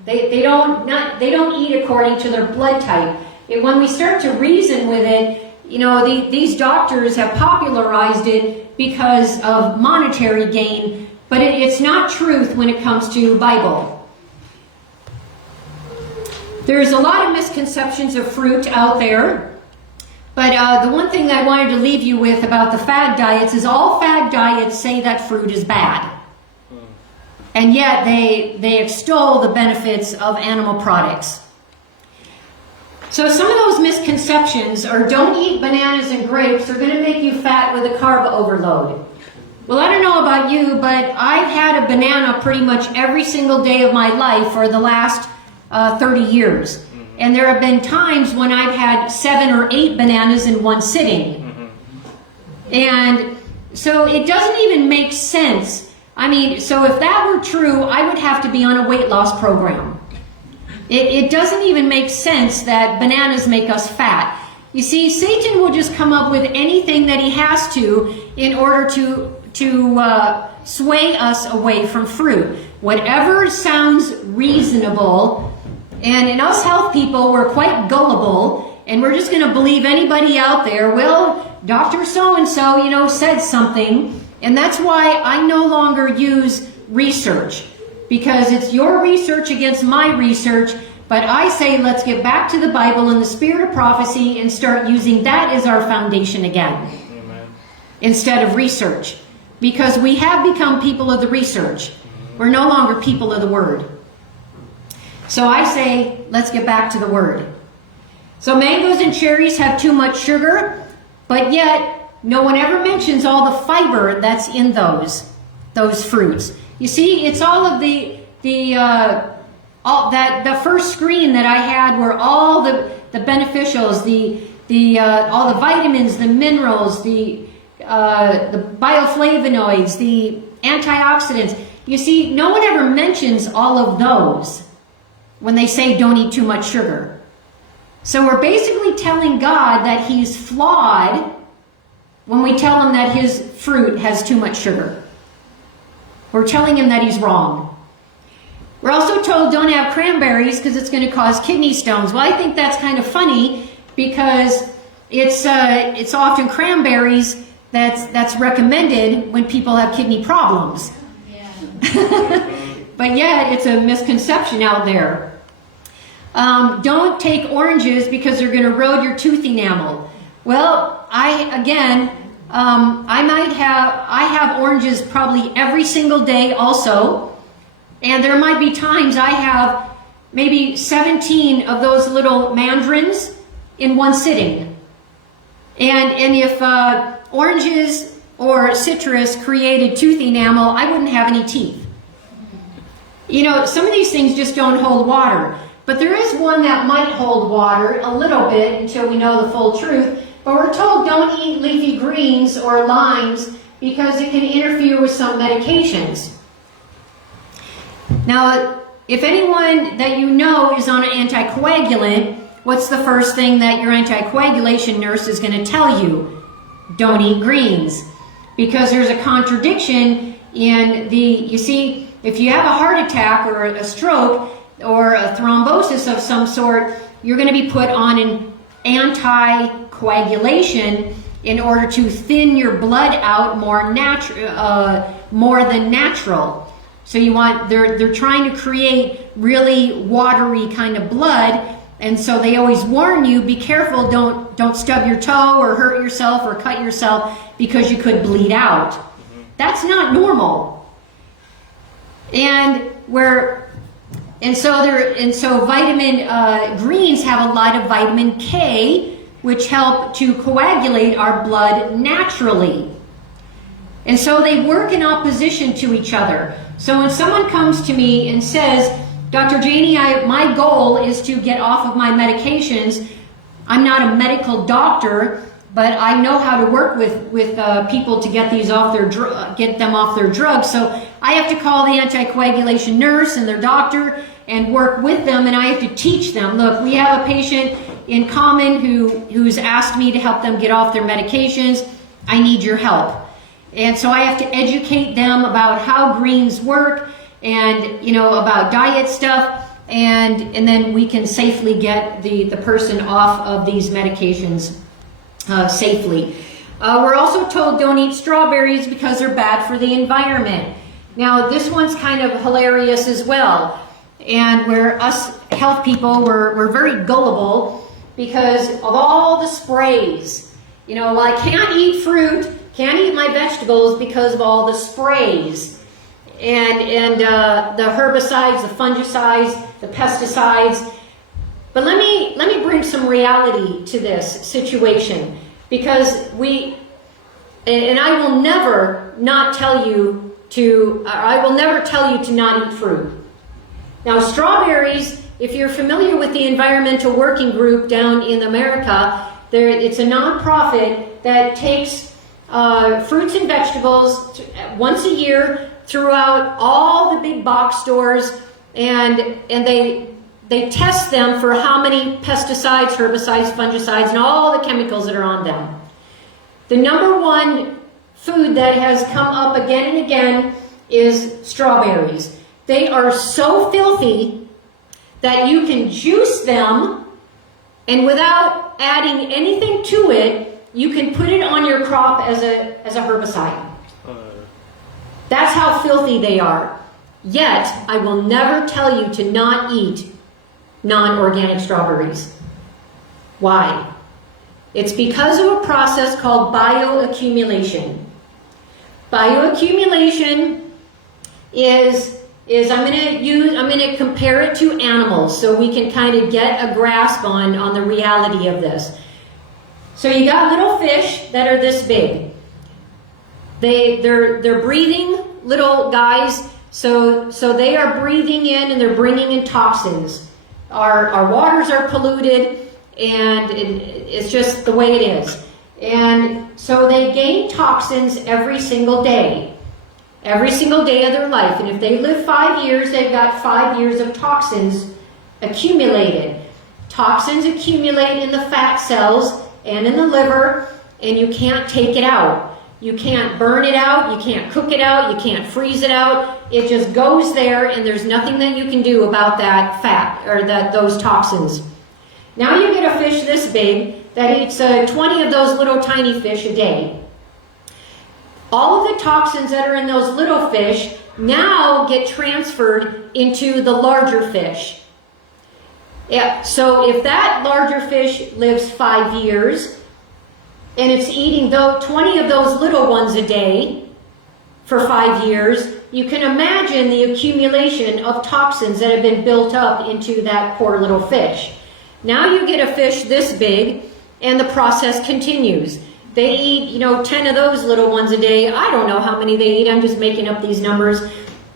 They don't eat according to their blood type. And when we start to reason with it, you know, these doctors have popularized it because of monetary gain, but it's not truth when it comes to Bible. There's a lot of misconceptions of fruit out there, but the one thing that I wanted to leave you with about the fad diets is all fad diets say that fruit is bad. And yet they extol the benefits of animal products. So some of those misconceptions are don't eat bananas and grapes, they're going to make you fat with a carb overload. Well, I don't know about you, but I've had a banana pretty much every single day of my life for the last 30 years. And there have been times when I've had 7 or 8 bananas in one sitting. And so it doesn't even make sense. I mean, so if that were true, I would have to be on a weight loss program. It doesn't even make sense that bananas make us fat. You see, Satan will just come up with anything that he has to in order to sway us away from fruit. Whatever sounds reasonable. And in us health people, we're quite gullible, and we're just going to believe anybody out there. Well, Dr. So-and-so, you know, said something, and that's why I no longer use research, because it's your research against my research, but I say let's get back to the Bible and the spirit of prophecy and start using that as our foundation again. Amen. instead of research, because we have become people of the research. We're no longer people of the Word. So I say, let's get back to the Word. So mangoes and cherries have too much sugar, but yet no one ever mentions all the fiber that's in those fruits. You see, it's all of the first screen that I had were all the beneficials, all the vitamins, the minerals, the bioflavonoids, the antioxidants. You see, no one ever mentions all of those when they say don't eat too much sugar. So we're basically telling God that He's flawed when we tell Him that His fruit has too much sugar. We're telling Him that He's wrong. We're also told don't have cranberries because it's going to cause kidney stones. Well, I think that's kind of funny because it's often cranberries that's recommended when people have kidney problems. But yet it's a misconception out there. Don't take oranges because they're going to erode your tooth enamel. Well, I have oranges probably every single day also, and there might be times I have maybe 17 of those little mandarins in one sitting. And if oranges or citrus created tooth enamel, I wouldn't have any teeth. You know, some of these things just don't hold water. But there is one that might hold water a little bit until we know the full truth. But we're told don't eat leafy greens or limes because it can interfere with some medications. Now, if anyone that you know is on an anticoagulant, what's the first thing that your anticoagulation nurse is going to tell you? Don't eat greens. Because there's a contradiction in you see, if you have a heart attack or a stroke or a thrombosis of some sort, you're going to be put on an anticoagulation in order to thin your blood out more than natural. So they're trying to create really watery kind of blood, and so they always warn you, be careful, don't stub your toe or hurt yourself or cut yourself because you could bleed out. That's not normal. So vitamin greens have a lot of vitamin K, which help to coagulate our blood naturally. And so they work in opposition to each other. So when someone comes to me and says, Dr. Janie, my goal is to get off of my medications. I'm not a medical doctor, but I know how to work with people to get them off their drugs. So I have to call the anticoagulation nurse and their doctor and work with them, and I have to teach them. Look, we have a patient in common who's asked me to help them get off their medications. I need your help. And so I have to educate them about how greens work and, about diet stuff, and then we can safely get the person off of these medications safely. We're also told don't eat strawberries because they're bad for the environment. Now, this one's kind of hilarious as well. And where us health people, we're very gullible because of all the sprays. Well, I can't eat fruit, can't eat my vegetables because of all the sprays. And the herbicides, the fungicides, the pesticides. But let me bring some reality to this situation, because I will never tell you to not eat fruit. Now, strawberries, if you're familiar with the Environmental Working Group down in America, it's a nonprofit that takes fruits and vegetables once a year throughout all the big box stores, and they test them for how many pesticides, herbicides, fungicides, and all the chemicals that are on them. The number one food that has come up again and again is strawberries. They are so filthy that you can juice them, and without adding anything to it, you can put it on your crop as a herbicide. That's how filthy they are. Yet, I will never tell you to not eat non-organic strawberries. Why? It's because of a process called bioaccumulation. Bioaccumulation is I'm going to compare it to animals so we can kind of get a grasp on the reality of this. So you got little fish that are this big. They're breathing, little guys, so they are breathing in and they're bringing in toxins. Our waters are polluted, and it's just the way it is. And so they gain toxins every single day of their life. And if they live 5 years, they've got 5 years of toxins accumulated. Toxins accumulate in the fat cells and in the liver, and you can't take it out. You can't burn it out, you can't cook it out, you can't freeze it out. It just goes there, and there's nothing that you can do about that fat or those toxins. Now you get a fish this big that eats 20 of those little tiny fish a day. All of the toxins that are in those little fish now get transferred into the larger fish. Yeah, so if that larger fish lives 5 years, and it's eating 20 of those little ones a day for 5 years, you can imagine the accumulation of toxins that have been built up into that poor little fish. Now you get a fish this big, and the process continues. They eat, 10 of those little ones a day. I don't know how many they eat. I'm just making up these numbers.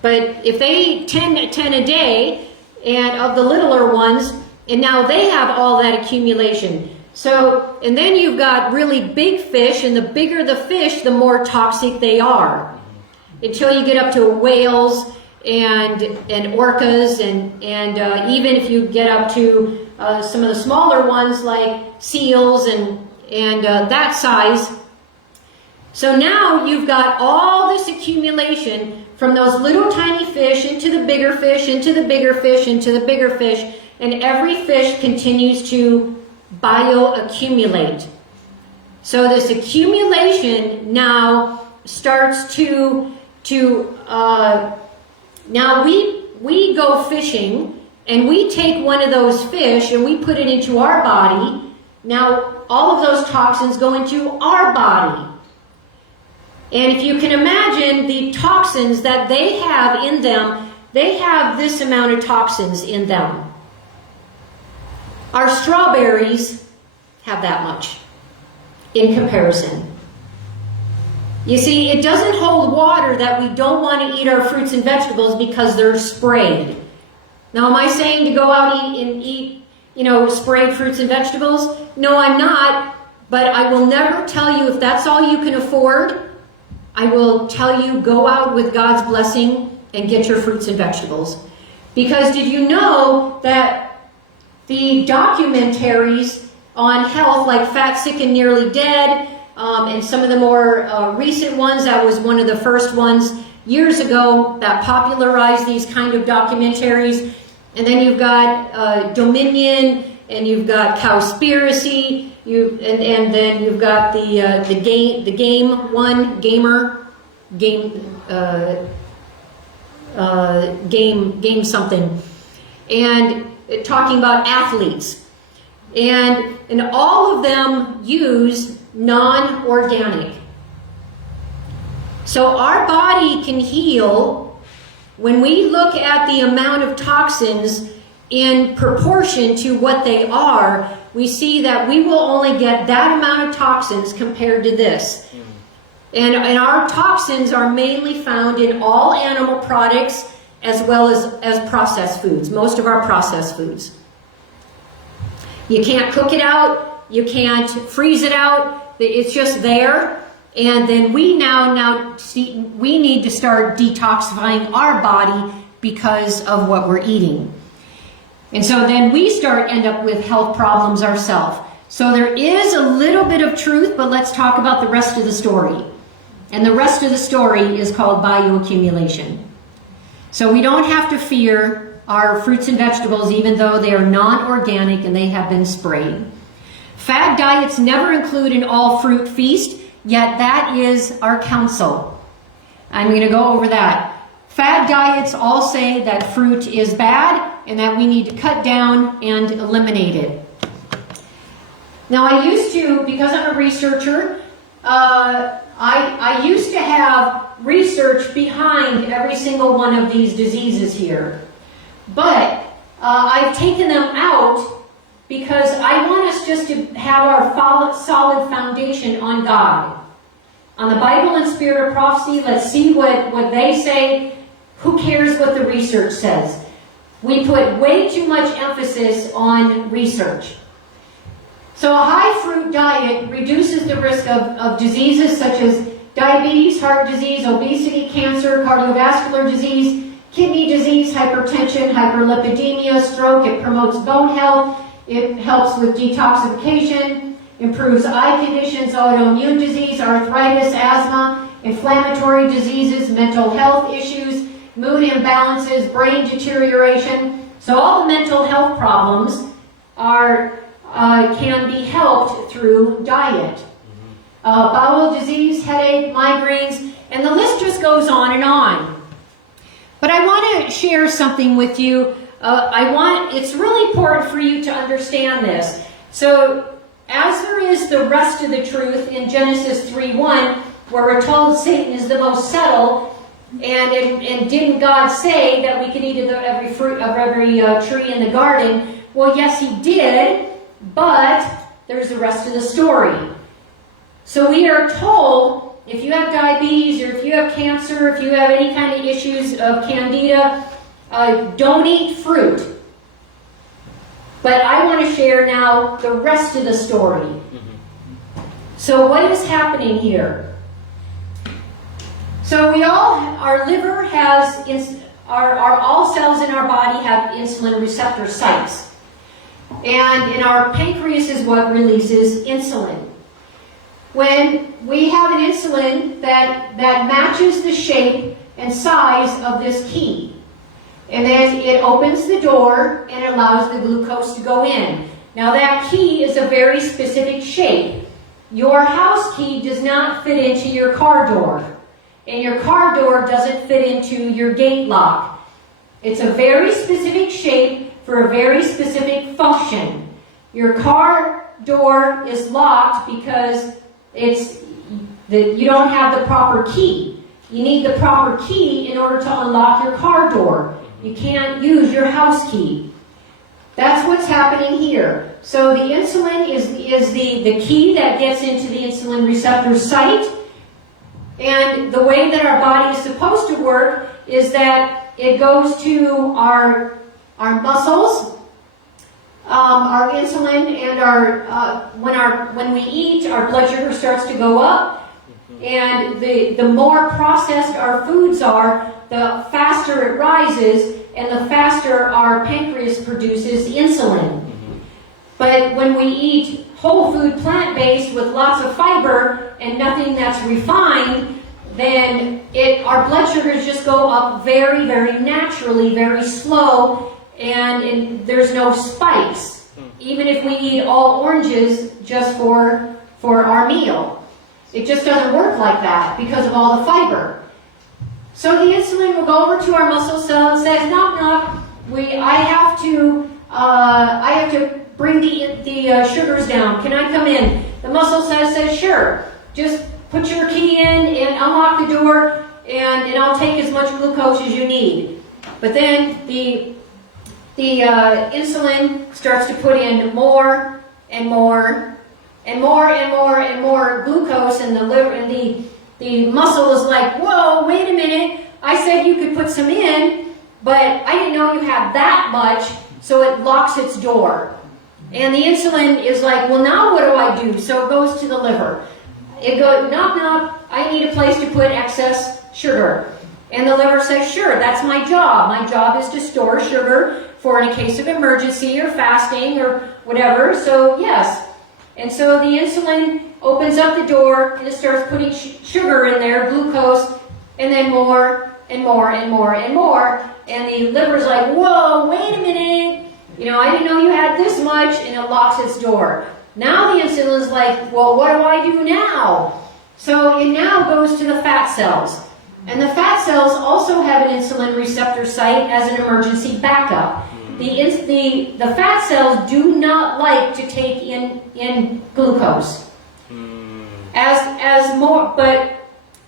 But if they eat 10 a day, and of the littler ones, and now they have all that accumulation. So, and then you've got really big fish, and the bigger the fish, the more toxic they are. Until you get up to whales and orcas, and even if you get up to some of the smaller ones like seals and that size. So now you've got all this accumulation from those little tiny fish into the bigger fish, into the bigger fish, into the bigger fish, and every fish continues to bioaccumulate. So this accumulation now starts to now we go fishing, and we take one of those fish and we put it into our body. Now all of those toxins go into our body. And if you can imagine the toxins that they have in them, they have this amount of toxins in them. Our strawberries have that much in comparison. You see, it doesn't hold water that we don't want to eat our fruits and vegetables because they're sprayed. Now, am I saying to go out and eat, sprayed fruits and vegetables? No, I'm not. But I will never tell you if that's all you can afford. I will tell you, go out with God's blessing and get your fruits and vegetables. Because did you know that the documentaries on health, like Fat, Sick, and Nearly Dead, and some of the more recent ones, that was one of the first ones years ago that popularized these kind of documentaries. And then you've got Dominion, and you've got Cowspiracy, and then you've got the game something, and talking about athletes, and all of them use non-organic. So our body can heal when we look at the amount of toxins in proportion to what they are. We see that we will only get that amount of toxins compared to this. And our toxins are mainly found in all animal products as well as processed foods, most of our processed foods. You can't cook it out, you can't freeze it out, it's just there. And then we we need to start detoxifying our body because of what we're eating. And so then we end up with health problems ourselves. So there is a little bit of truth, but let's talk about the rest of the story. And the rest of the story is called bioaccumulation. So we don't have to fear our fruits and vegetables, even though they are non-organic and they have been sprayed. Fad diets never include an all-fruit feast, yet that is our counsel. I'm going to go over that. Fad diets all say that fruit is bad and that we need to cut down and eliminate it. Now I used to, because I'm a researcher, I used to have research behind every single one of these diseases here. But I've taken them out because I want us just to have our solid foundation on God. On the Bible and Spirit of Prophecy, let's see what they say. Who cares what the research says? We put way too much emphasis on research. So a high-fruit diet reduces the risk of diseases such as diabetes, heart disease, obesity, cancer, cardiovascular disease, kidney disease, hypertension, hyperlipidemia, stroke. It promotes bone health. It helps with detoxification, improves eye conditions, autoimmune disease, arthritis, asthma, inflammatory diseases, mental health issues, mood imbalances, brain deterioration. So all the mental health problems can be helped through diet. Bowel disease, headache, migraines, and the list just goes on and on. But I want to share something with you. It's really important for you to understand this. So, as there is the rest of the truth in Genesis 3:1, where we're told Satan is the most subtle, and didn't God say that we could eat of every fruit of every tree in the garden? Well, yes, He did, but there's the rest of the story. So we are told, if you have diabetes, or if you have cancer, if you have any kind of issues of candida, don't eat fruit. But I want to share now the rest of the story. So what is happening here? So our liver has, all cells in our body have insulin receptor sites. And in our pancreas is what releases insulin. When we have an insulin that matches the shape and size of this key, and then it opens the door and allows the glucose to go in. Now that key is a very specific shape. Your house key does not fit into your car door, and your car door doesn't fit into your gate lock. It's a very specific shape for a very specific function. Your car door is locked because you don't have the proper key. You need the proper key in order to unlock your car door. You can't use your house key. That's what's happening here. So the insulin is the key that gets into the insulin receptor site. And the way that our body is supposed to work is that it goes to our muscles, our insulin, and when we eat, our blood sugar starts to go up. And the more processed our foods are, the faster it rises, and the faster our pancreas produces insulin. But when we eat whole food, plant-based, with lots of fiber and nothing that's refined, then our blood sugars just go up very, very naturally, very slow, and there's no spikes. Even if we eat all oranges just for our meal. It just doesn't work like that because of all the fiber. So the insulin will go over to our muscle cell and says, knock, knock, I have to bring the sugars down. Can I come in? The muscle says, sure. Just put your key in and unlock the door, and I'll take as much glucose as you need. But then the insulin starts to put in more and more and more and more and more glucose, and the liver and the muscle is like, whoa, wait a minute. I said you could put some in, but I didn't know you had that much, so it locks its door. And the insulin is like, well, now what do I do? So it goes to the liver. It goes, knock, knock, I need a place to put excess sugar. And the liver says, sure, that's my job. My job is to store sugar for in a case of emergency or fasting or whatever. So yes. And so the insulin opens up the door and it starts putting sugar in there, glucose, and then more and more and more and more. And the liver's like, whoa, wait a minute. I didn't know you had this much, and it locks its door. Now the insulin's like, well, what do I do now? So it now goes to the fat cells. And the fat cells also have an insulin receptor site as an emergency backup. The fat cells do not like to take in glucose. But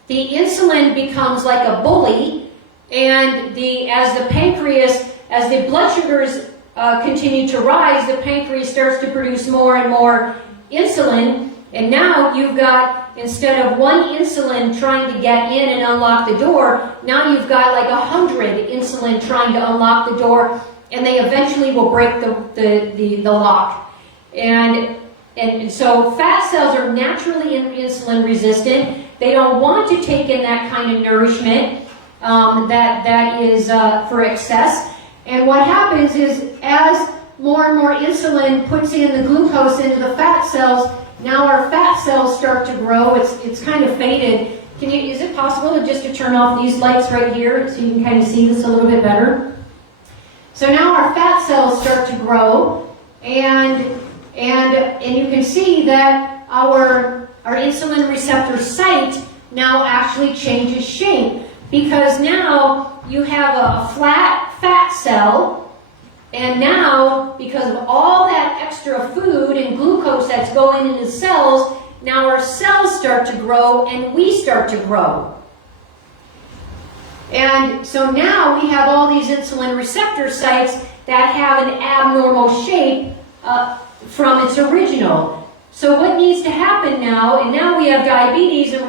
the insulin becomes like a bully, and as the blood sugars continue to rise, the pancreas starts to produce more and more insulin, and now you've got, instead of one insulin trying to get in and unlock the door, now you've got like 100 insulin trying to unlock the door, and they eventually will break the lock. And so fat cells are naturally insulin resistant. They don't want to take in that kind of nourishment that is for excess. And what happens is, as more and more insulin puts in the glucose into the fat cells, now our fat cells start to grow. It's kind of faded. Is it possible to turn off these lights right here so you can kind of see this a little bit better? So now our fat cells start to grow, and you can see that our insulin receptor site now actually changes shape, because now you have a flat fat cell, and now, because of all that extra food and glucose that's going into the cells, now our cells start to grow and we start to grow. And so now we have all these insulin receptor sites that have an abnormal shape from its original. So what needs to happen now, and now we have diabetes, and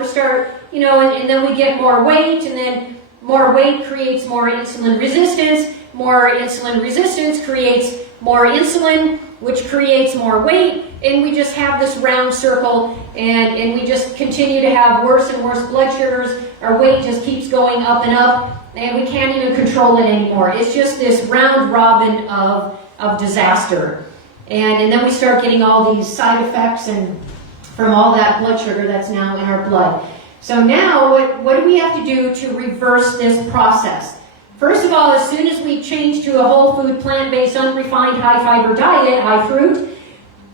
and then we get more weight, and then more weight creates more insulin resistance. More insulin resistance creates more insulin, which creates more weight, and we just have this round circle, and we just continue to have worse and worse blood sugars. Our weight just keeps going up and up, and we can't even control it anymore. It's just this round robin of disaster. And then we start getting all these side effects and from all that blood sugar that's now in our blood. So now, what do we have to do to reverse this process? First of all, as soon as we change to a whole food, plant-based, unrefined, high-fiber diet, high fruit,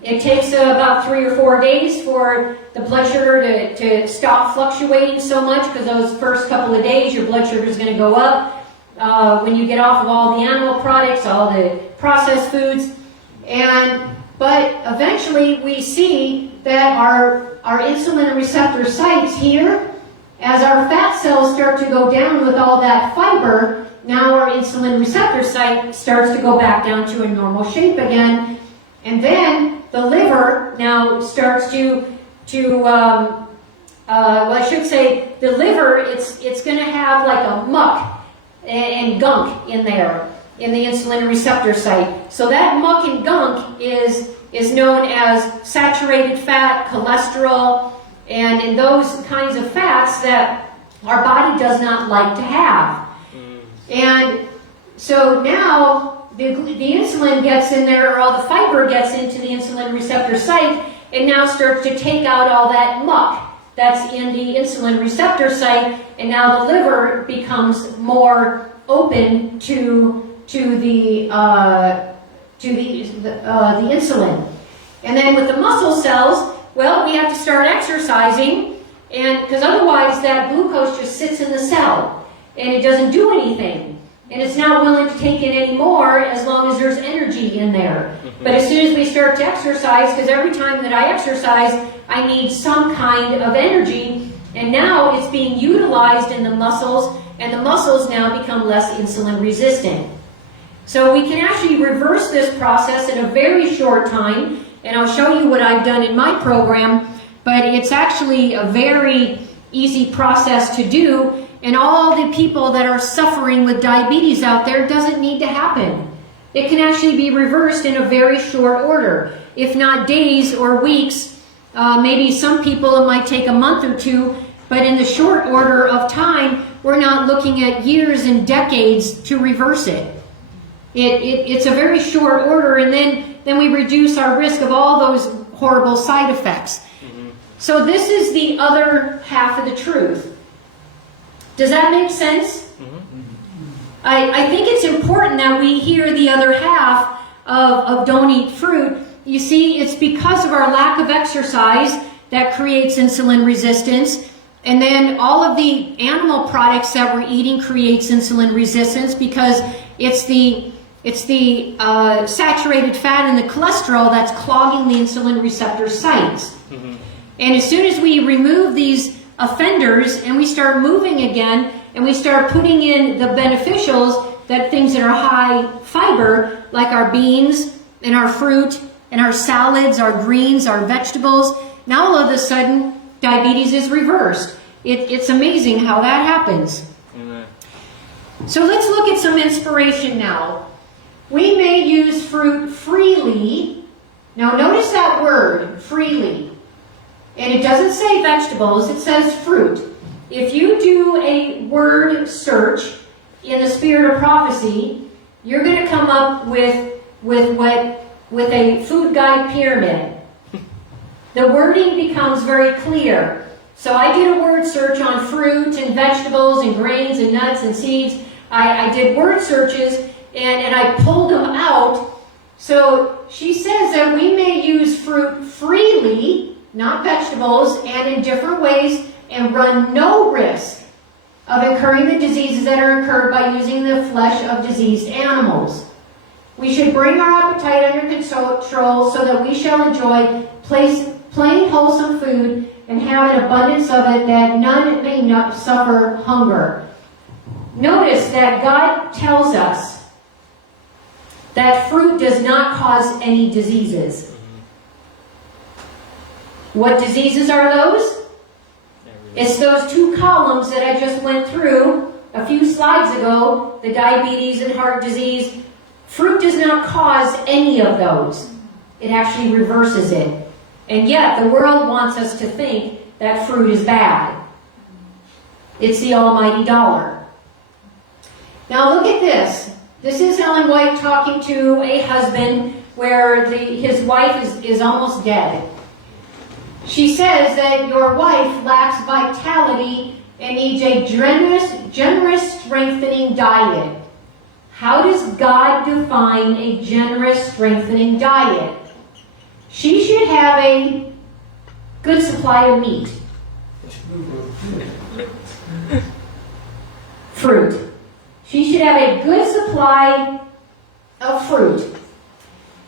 it takes about 3 or 4 days for the blood sugar to stop fluctuating so much, because those first couple of days your blood sugar is going to go up. When you get off of all the animal products, all the processed foods, but eventually we see that our insulin receptor sites here, as our fat cells start to go down with all that fiber, now our insulin receptor site starts to go back down to a normal shape again, and then the liver now starts the liver, it's going to have like a muck and gunk in there, in the insulin receptor site. So that muck and gunk is known as saturated fat, cholesterol, and those kinds of fats that our body does not like to have. And so now the insulin gets in there, or all the fiber gets into the insulin receptor site, and now starts to take out all that muck that's in the insulin receptor site, and now the liver becomes more open to the insulin. And then with the muscle cells, well, we have to start exercising, and because otherwise that glucose just sits in the cell and it doesn't do anything, and it's not willing to take in any more as long as there's energy in there. But as soon as we start to exercise, because every time that I exercise, I need some kind of energy, and now it's being utilized in the muscles, and the muscles now become less insulin resistant. So we can actually reverse this process in a very short time, and I'll show you what I've done in my program, but it's actually a very easy process to do, and all the people that are suffering with diabetes out there, doesn't need to happen. It can actually be reversed in a very short order, if not days or weeks. Maybe some people it might take a month or two, but in the short order of time, we're not looking at years and decades to reverse it. It's a very short order, and then we reduce our risk of all those horrible side effects. So this is the other half of the truth. Does that make sense? I think it's important that we hear the other half of don't eat fruit. You see, it's because of our lack of exercise that creates insulin resistance. And then all of the animal products that we're eating creates insulin resistance, because it's It's the saturated fat and the cholesterol that's clogging the insulin receptor sites. And as soon as we remove these offenders and we start moving again and we start putting in the beneficials, that things that are high fiber, like our beans and our fruit and our salads, our greens, our vegetables, now all of a sudden diabetes is reversed. It's amazing how that happens. Amen. So let's look at some inspiration now. We may use fruit freely. Now notice that word, freely. And it doesn't say vegetables, it says fruit. If you do a word search in the spirit of prophecy, you're going to come up with a food guide pyramid. The wording becomes very clear. So I did a word search on fruit and vegetables and grains and nuts and seeds. I did word searches and I pulled them out. So she says that we may use fruit freely, not vegetables, and in different ways, and run no risk of incurring the diseases that are incurred by using the flesh of diseased animals. We should bring our appetite under control so that we shall enjoy plain wholesome food and have an abundance of it, that none may not suffer hunger. Notice that God tells us that fruit does not cause any diseases. What diseases are those? It's those two columns that I just went through a few slides ago, the diabetes and heart disease. Fruit does not cause any of those. It actually reverses it. And yet the world wants us to think that fruit is bad. It's the almighty dollar. Now look at this. This is Ellen White talking to a husband where his wife is almost dead. She says that your wife lacks vitality and needs a generous strengthening diet. How does God define a generous strengthening diet? She should have a good supply of meat. Fruit. She should have a good supply of fruit.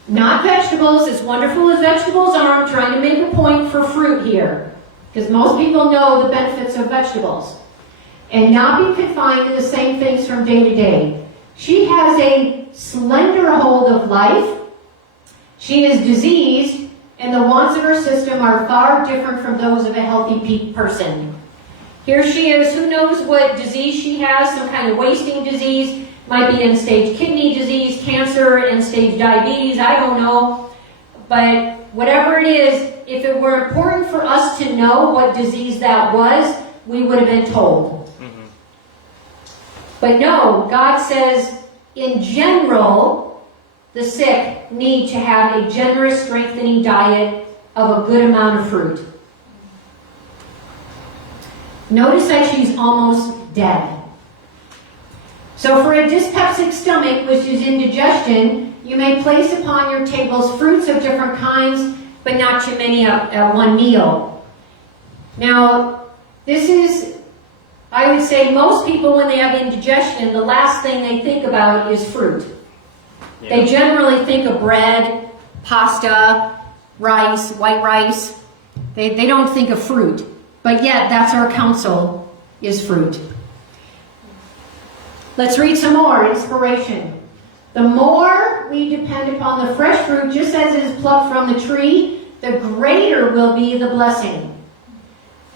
Not vegetables. As wonderful as vegetables are, I'm trying to make a point for fruit here, because most people know the benefits of vegetables. And not be confined to the same things from day to day. She has a slender hold of life. She is diseased, and the wants of her system are far different from those of a healthy person. Here she is. Who knows what disease she has? Some kind of wasting disease. Might be end-stage kidney disease, cancer, end-stage diabetes. I don't know. But whatever it is, if it were important for us to know what disease that was, we would have been told. But no, God says, in general, the sick need to have a generous, strengthening diet of a good amount of fruit. Notice that she's almost dead. So for a dyspeptic stomach, which is indigestion, you may place upon your tables fruits of different kinds, but not too many at one meal. Now, this is, I would say, most people when they have indigestion, the last thing they think about is fruit. Yeah. They generally think of bread, pasta, rice, white rice. They don't think of fruit. But yet, that's our counsel, is fruit. Let's read some more inspiration. The more we depend upon the fresh fruit, just as it is plucked from the tree, the greater will be the blessing.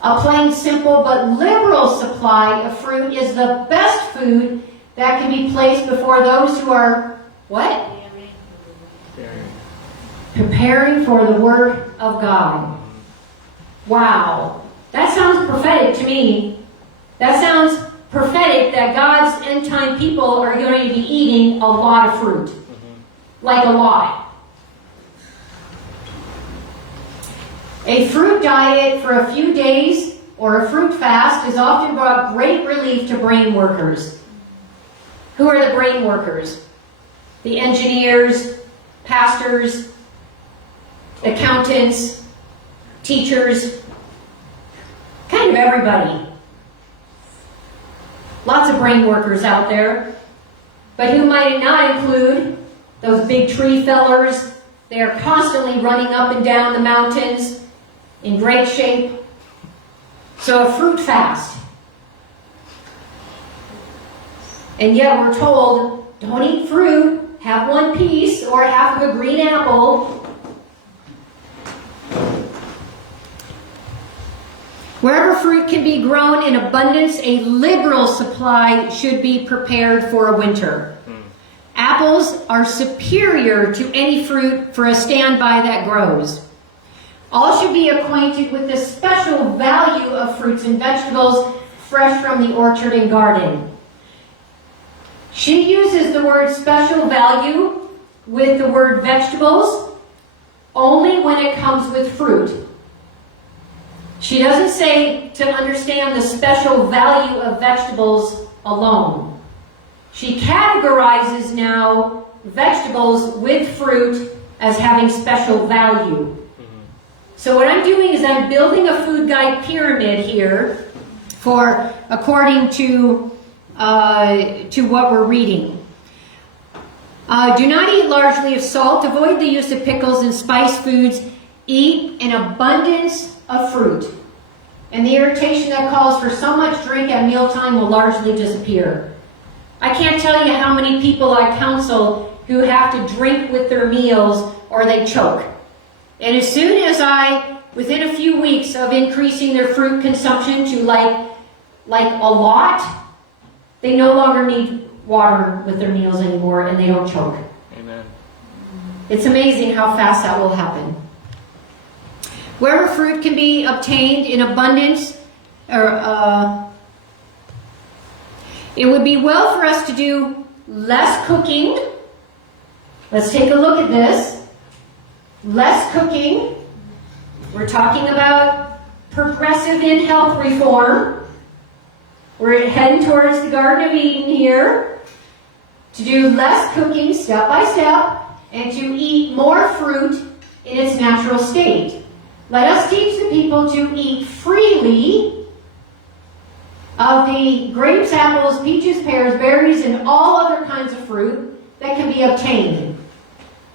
A plain, simple, but liberal supply of fruit is the best food that can be placed before those who are, what? Preparing for the work of God. Wow. That sounds prophetic to me. That sounds prophetic that God's end-time people are going to be eating a lot of fruit. Like a lot. A fruit diet for a few days or a fruit fast has often brought great relief to brain workers. Who are the brain workers? The engineers, pastors, accountants, teachers, kind of everybody. Lots of brain workers out there. But who might it not include? those big tree fellers. They are constantly running up and down the mountains in great shape. So a fruit fast. And yet we're told, don't eat fruit, have one piece or half of a green apple. Wherever fruit can be grown in abundance, a liberal supply should be prepared for a winter. Apples are superior to any fruit for a standby that grows. All should be acquainted with the special value of fruits and vegetables fresh from the orchard and garden. She uses the word special value with the word vegetables only when it comes with fruit. She doesn't say to understand the special value of vegetables alone. She categorizes now vegetables with fruit as having special value. So what I'm doing is I'm building a food guide pyramid here for according to what we're reading. Do not eat largely of salt. Avoid the use of pickles and spiced foods. Eat an abundance of fruit. And the irritation that calls for so much drink at mealtime will largely disappear. I can't tell you how many people I counsel who have to drink with their meals or they choke. And as soon as within a few weeks of increasing their fruit consumption to like a lot, they no longer need water with their meals anymore and they don't choke. Amen. It's amazing how fast that will happen. Wherever fruit can be obtained in abundance, it would be well for us to do less cooking. Let's take a look at this. Less cooking. We're talking about progressive in health reform. We're heading towards the Garden of Eden here. To do less cooking step by step and to eat more fruit in its natural state. Let us teach the people to eat freely of the grapes, apples, peaches, pears, berries, and all other kinds of fruit that can be obtained.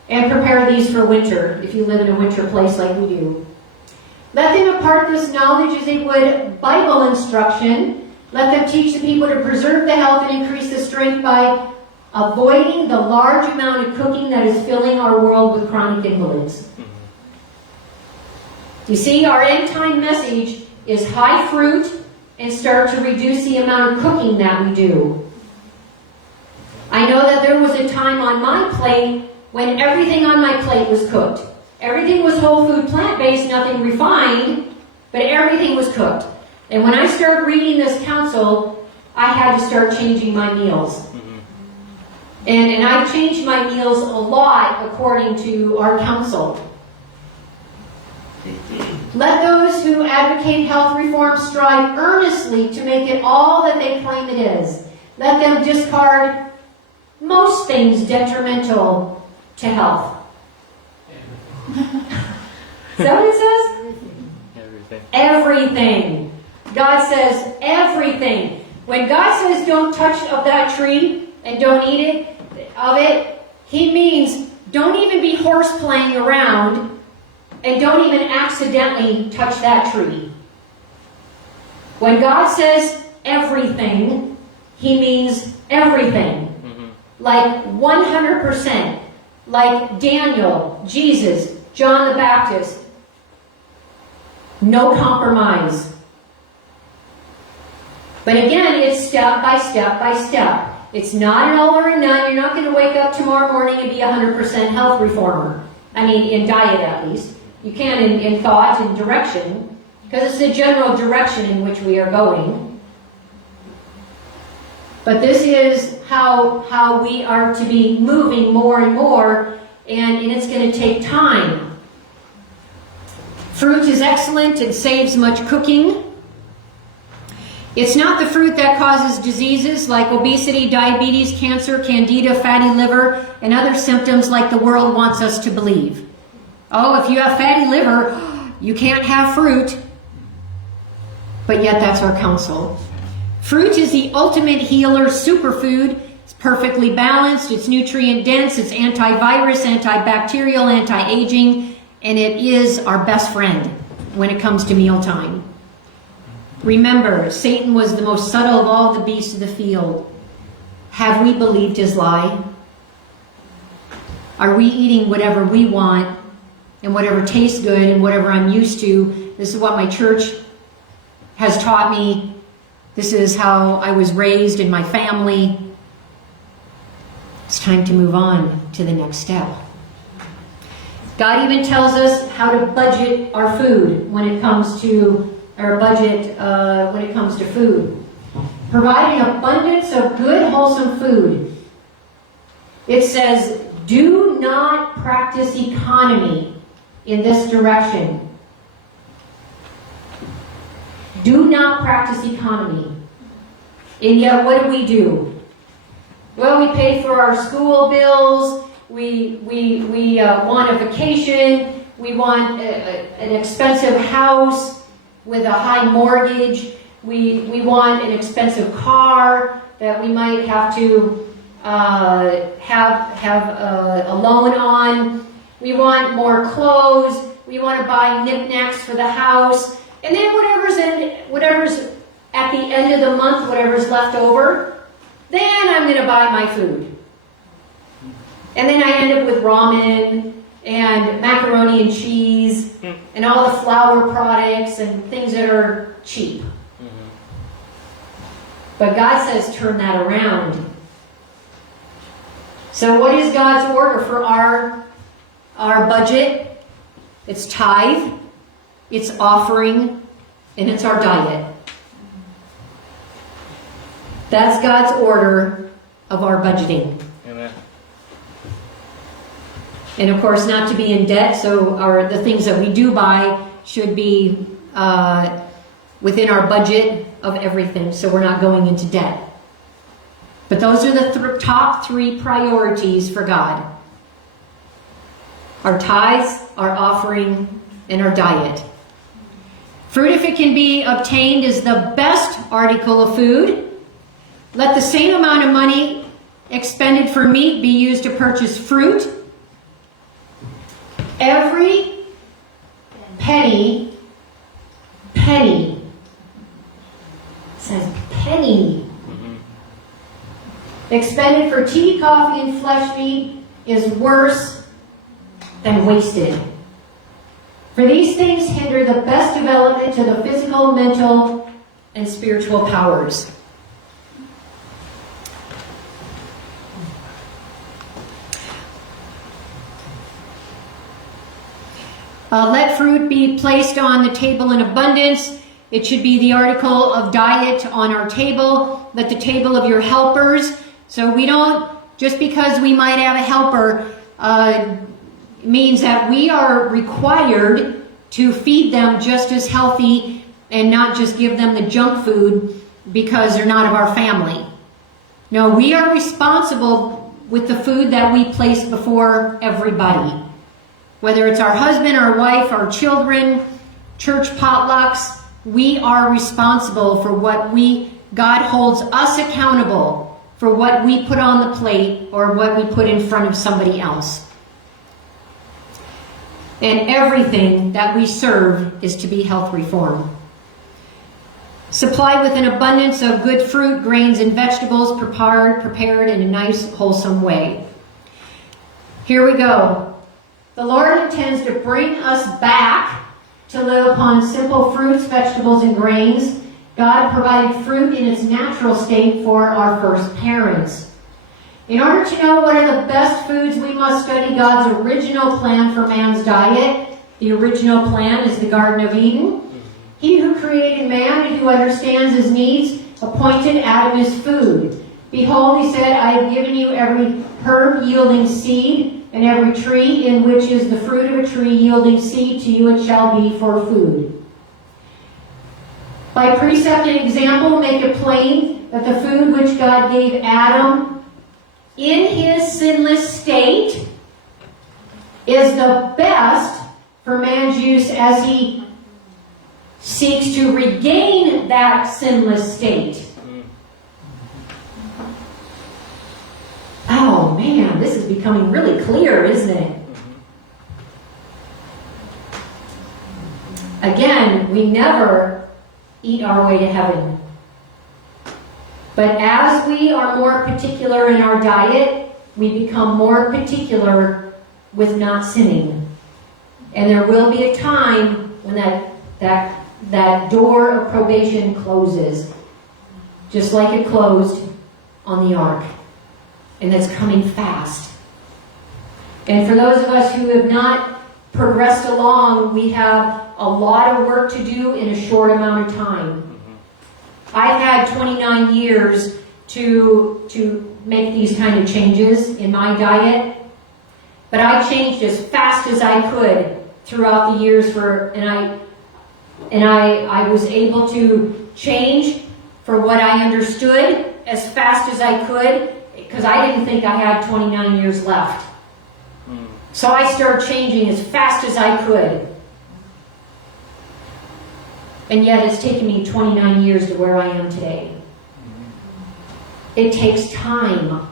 And prepare these for winter, if you live in a winter place like we do. Let them impart this knowledge as they would Bible instruction. Let them teach the people to preserve the health and increase the strength by avoiding the large amount of cooking that is filling our world with chronic invalids. You see, our end time message is high fruit and start to reduce the amount of cooking that we do. I know that there was a time on my plate when everything on my plate was cooked. Everything was whole food, plant-based, nothing refined, but everything was cooked. And when I started reading this counsel, I had to start changing my meals. And I changed my meals a lot according to our counsel. Let those who advocate health reform strive earnestly to make it all that they claim it is. Let them discard most things detrimental to health. Is that what it says? Everything. Everything. God says everything. When God says don't touch of that tree and don't eat it, He means don't even be horseplaying around and don't even accidentally touch that tree. When God says everything, He means everything. Like 100%. Like Daniel, Jesus, John the Baptist. No compromise. But again, it's step by step by step. It's not an all or a none. You're not going to wake up tomorrow morning and be 100% health reformer. I mean, in diet at least. You can in thought and direction, because it's the general direction in which we are going. But this is how we are to be moving more and more, and it's going to take time. Fruit is excellent and saves much cooking. It's not the fruit that causes diseases like obesity, diabetes, cancer, candida, fatty liver, and other symptoms like the world wants us to believe. Oh, if you have fatty liver, you can't have fruit. But yet that's our counsel. Fruit is the ultimate healer superfood. It's perfectly balanced, it's nutrient dense, it's antivirus, antibacterial, anti-aging, and it is our best friend when it comes to mealtime. Remember, Satan was the most subtle of all the beasts of the field. Have we believed his lie? Are we eating whatever we want and whatever tastes good and whatever I'm used to? This is what my church has taught me. This is how I was raised in my family. It's time to move on to the next step. God even tells us how to budget our food when it comes to food. Provide an abundance of good, wholesome food. It says, do not practice economy in this direction. Do not practice economy. And yet, what do? Well, we pay for our school bills. We want a vacation. We want an expensive house with a high mortgage. We want an expensive car that we might have to have a loan on. We want more clothes. We want to buy knickknacks for the house. And then whatever's at the end of the month, whatever's left over, then I'm going to buy my food. And then I end up with ramen and macaroni and cheese and all the flour products and things that are cheap. But God says turn that around. So what is God's order for our budget? It's tithe, it's offering, and it's our diet. That's God's order of our budgeting. Amen. And of course, not to be in debt, so the things that we do buy should be within our budget of everything, so we're not going into debt. But those are the top three priorities for God. Our tithes, our offering, and our diet. Fruit, if it can be obtained, is the best article of food. Let the same amount of money expended for meat be used to purchase fruit. Every penny, it says penny, expended for tea, coffee, and flesh meat is worse than wasted. For these things hinder the best development to the physical, mental, and spiritual powers. Let fruit be placed on the table in abundance. It should be the article of diet on our table. Let the table of your helpers. So we don't, just because we might have a helper, means that we are required to feed them just as healthy and not just give them the junk food because they're not of our family. No, we are responsible with the food that we place before everybody. Whether it's our husband, our wife, our children, church potlucks, we are responsible for what God holds us accountable for what we put on the plate or what we put in front of somebody else. And everything that we serve is to be health reform. Supply with an abundance of good fruit, grains, and vegetables prepared in a nice, wholesome way. Here we go. The Lord intends to bring us back to live upon simple fruits, vegetables, and grains. God provided fruit in its natural state for our first parents. In order to know what are the best foods, we must study God's original plan for man's diet. The original plan is the Garden of Eden. He who created man and who understands his needs appointed Adam his food. Behold, he said, I have given you every herb yielding seed, and every tree in which is the fruit of a tree yielding seed, to you it shall be for food. By precept and example, make it plain that the food which God gave Adam in his sinless state is the best for man's use as he seeks to regain that sinless state. man, this is becoming really clear, isn't it? Again, we never eat our way to heaven. But as we are more particular in our diet, we become more particular with not sinning. And there will be a time when that door of probation closes, just like it closed on the ark. And that's coming fast. And for those of us who have not progressed along, we have a lot of work to do in a short amount of time. I've had 29 years to make these kind of changes in my diet, but I changed as fast as I could throughout the years and I was able to change for what I understood as fast as I could, because I didn't think I had 29 years left. So I started changing as fast as I could. And yet it's taken me 29 years to where I am today. It takes time.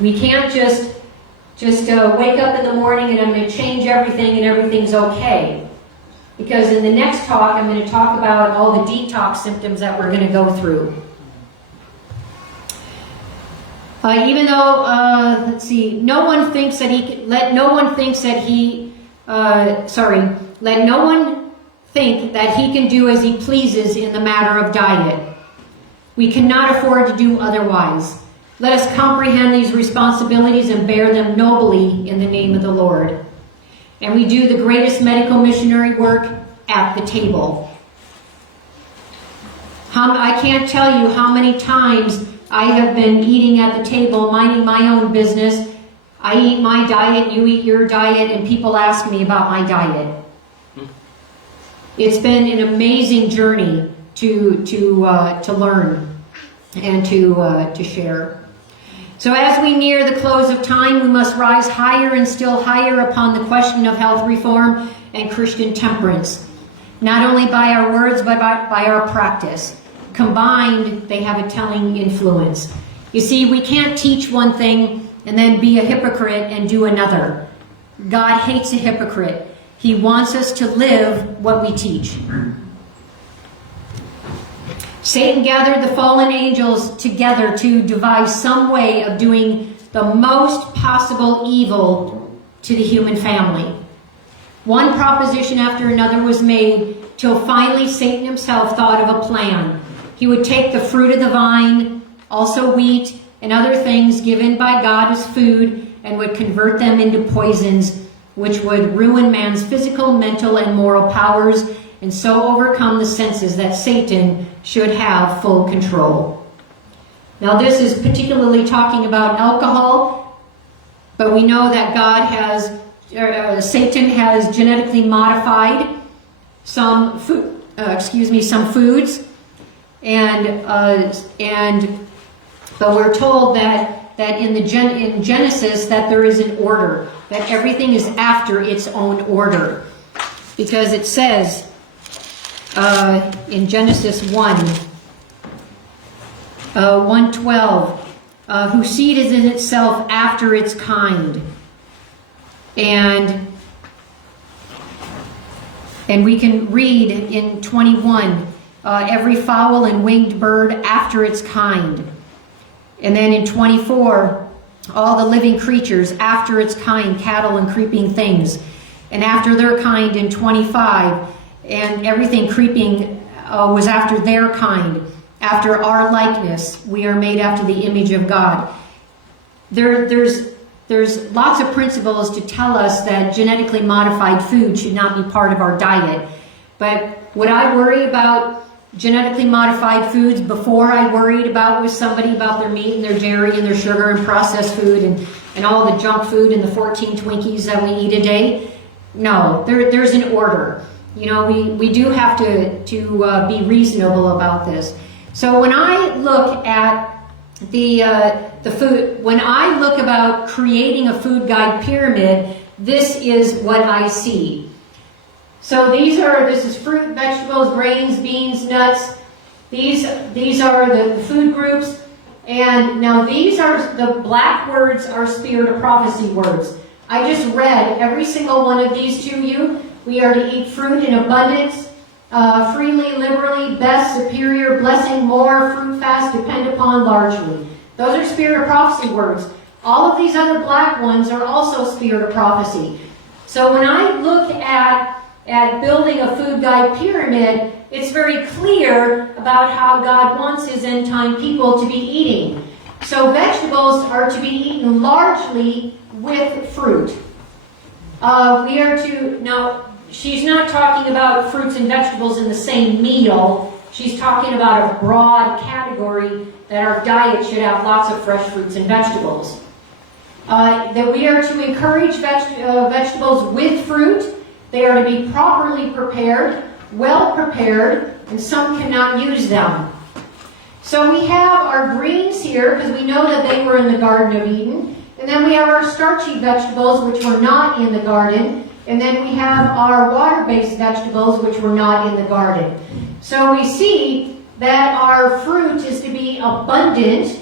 We can't just wake up in the morning and I'm going to change everything and everything's okay. Because in the next talk, I'm going to talk about all the detox symptoms that we're going to go through. Even though, let's see, let no one think that he can do as he pleases in the matter of diet. We cannot afford to do otherwise. Let us comprehend these responsibilities and bear them nobly in the name of the Lord. And we do the greatest medical missionary work at the table. I can't tell you how many times I have been eating at the table, minding my own business. I eat my diet, you eat your diet, and people ask me about my diet. It's been an amazing journey to learn and to share. So as we near the close of time, we must rise higher and still higher upon the question of health reform and Christian temperance, not only by our words but by our practice. Combined, they have a telling influence. You see, we can't teach one thing and then be a hypocrite and do another. God hates a hypocrite. He wants us to live what we teach. Satan gathered the fallen angels together to devise some way of doing the most possible evil to the human family. One proposition after another was made till finally Satan himself thought of a plan. He would take the fruit of the vine, also wheat, and other things given by God as food, and would convert them into poisons, which would ruin man's physical, mental, and moral powers, and so overcome the senses that Satan should have full control. Now this is particularly talking about alcohol, but we know that Satan has genetically modified some foods, but we're told that in Genesis that there is an order, that everything is after its own order, because it says in Genesis 1:12, whose seed is in itself after its kind, and we can read in 21, every fowl and winged bird after its kind. And then in 24, all the living creatures after its kind, cattle and creeping things. And after their kind in 25, and everything creeping was after their kind. After our likeness, we are made after the image of God. There's lots of principles to tell us that genetically modified food should not be part of our diet. But would I worry about genetically modified foods before I worried with somebody about their meat and their dairy and their sugar and processed food and all the junk food and the 14 Twinkies that we eat a day? No, there's an order. You know, we do have to be reasonable about this. So when I look at the food, when I look about creating a food guide pyramid, this is what I see. So this is fruit, vegetables, grains, beans, nuts. These are the food groups. And now these are, the black words are spirit of prophecy words. I just read every single one of these to you. We are to eat fruit in abundance, freely, liberally, best, superior, blessing, more, fruit fast, depend upon, largely. Those are spirit of prophecy words. All of these other black ones are also spirit of prophecy. So when I look at building a food guide pyramid, it's very clear about how God wants his end time people to be eating. So vegetables are to be eaten largely with fruit. We are to, now she's not talking about fruits and vegetables in the same meal. She's talking about a broad category that our diet should have lots of fresh fruits and vegetables. That we are to encourage vegetables with fruit. They are to be properly prepared, well prepared, and some cannot use them. So we have our greens here, because we know that they were in the Garden of Eden. And then we have our starchy vegetables, which were not in the garden. And then we have our water-based vegetables, which were not in the garden. So we see that our fruit is to be abundant.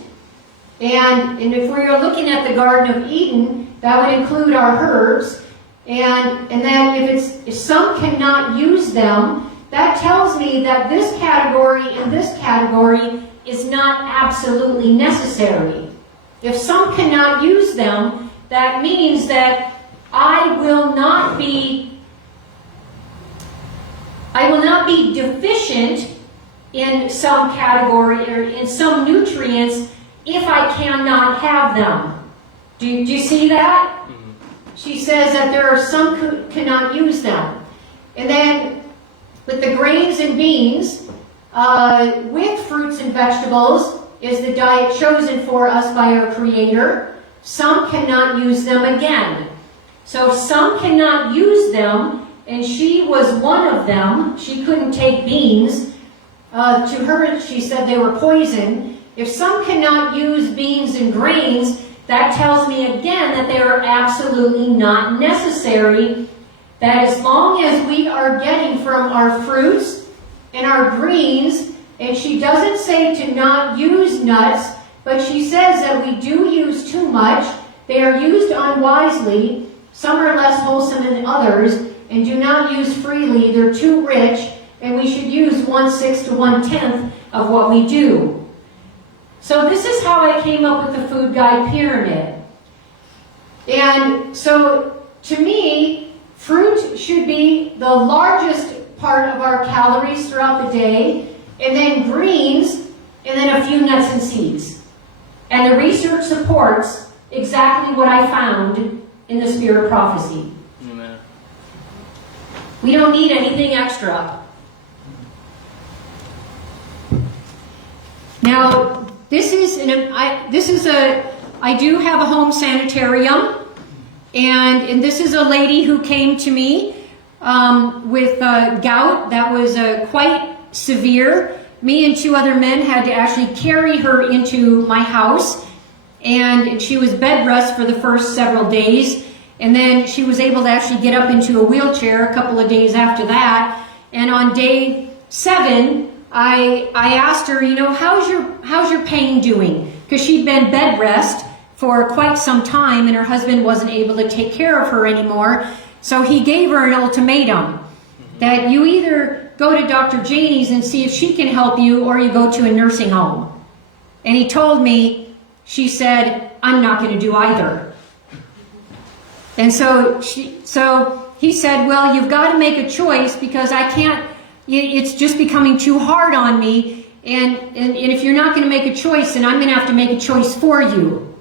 And if we are looking at the Garden of Eden, that would include our herbs. And then if some cannot use them, that tells me that this category and this category is not absolutely necessary. If some cannot use them, that means that I will not be deficient in some category or in some nutrients if I cannot have them. Do you see that? She says that there are some who cannot use them. And then with the grains and beans, with fruits and vegetables, is the diet chosen for us by our Creator. Some cannot use them again. So if some cannot use them, and she was one of them, she couldn't take beans. To her, she said they were poison. If some cannot use beans and grains, that tells me again that they are absolutely not necessary. That as long as we are getting from our fruits and our greens, and she doesn't say to not use nuts, but she says that we do use too much. They are used unwisely. Some are less wholesome than others, and do not use freely. They're too rich, and we should use 1/6 to 1/10 of what we do. So this is how I came up with the food guide pyramid. And so to me, fruit should be the largest part of our calories throughout the day, and then greens, and then a few nuts and seeds. And the research supports exactly what I found in the Spirit of Prophecy. Amen. We don't need anything extra. Now, I do have a home sanitarium, and this is a lady who came to me with gout that was quite severe. Me and 2 other men had to actually carry her into my house, and she was bed rest for the first several days, and then she was able to actually get up into a wheelchair a couple of days after that. And on day 7, I asked her, how's your pain doing? Because she'd been bed rest for quite some time, and her husband wasn't able to take care of her anymore. So he gave her an ultimatum that you either go to Dr. Janie's and see if she can help you, or you go to a nursing home. And he told me, she said, I'm not going to do either. And so he said, well, you've got to make a choice, because I can't, it's just becoming too hard on me. And if you're not going to make a choice, then I'm going to have to make a choice for you.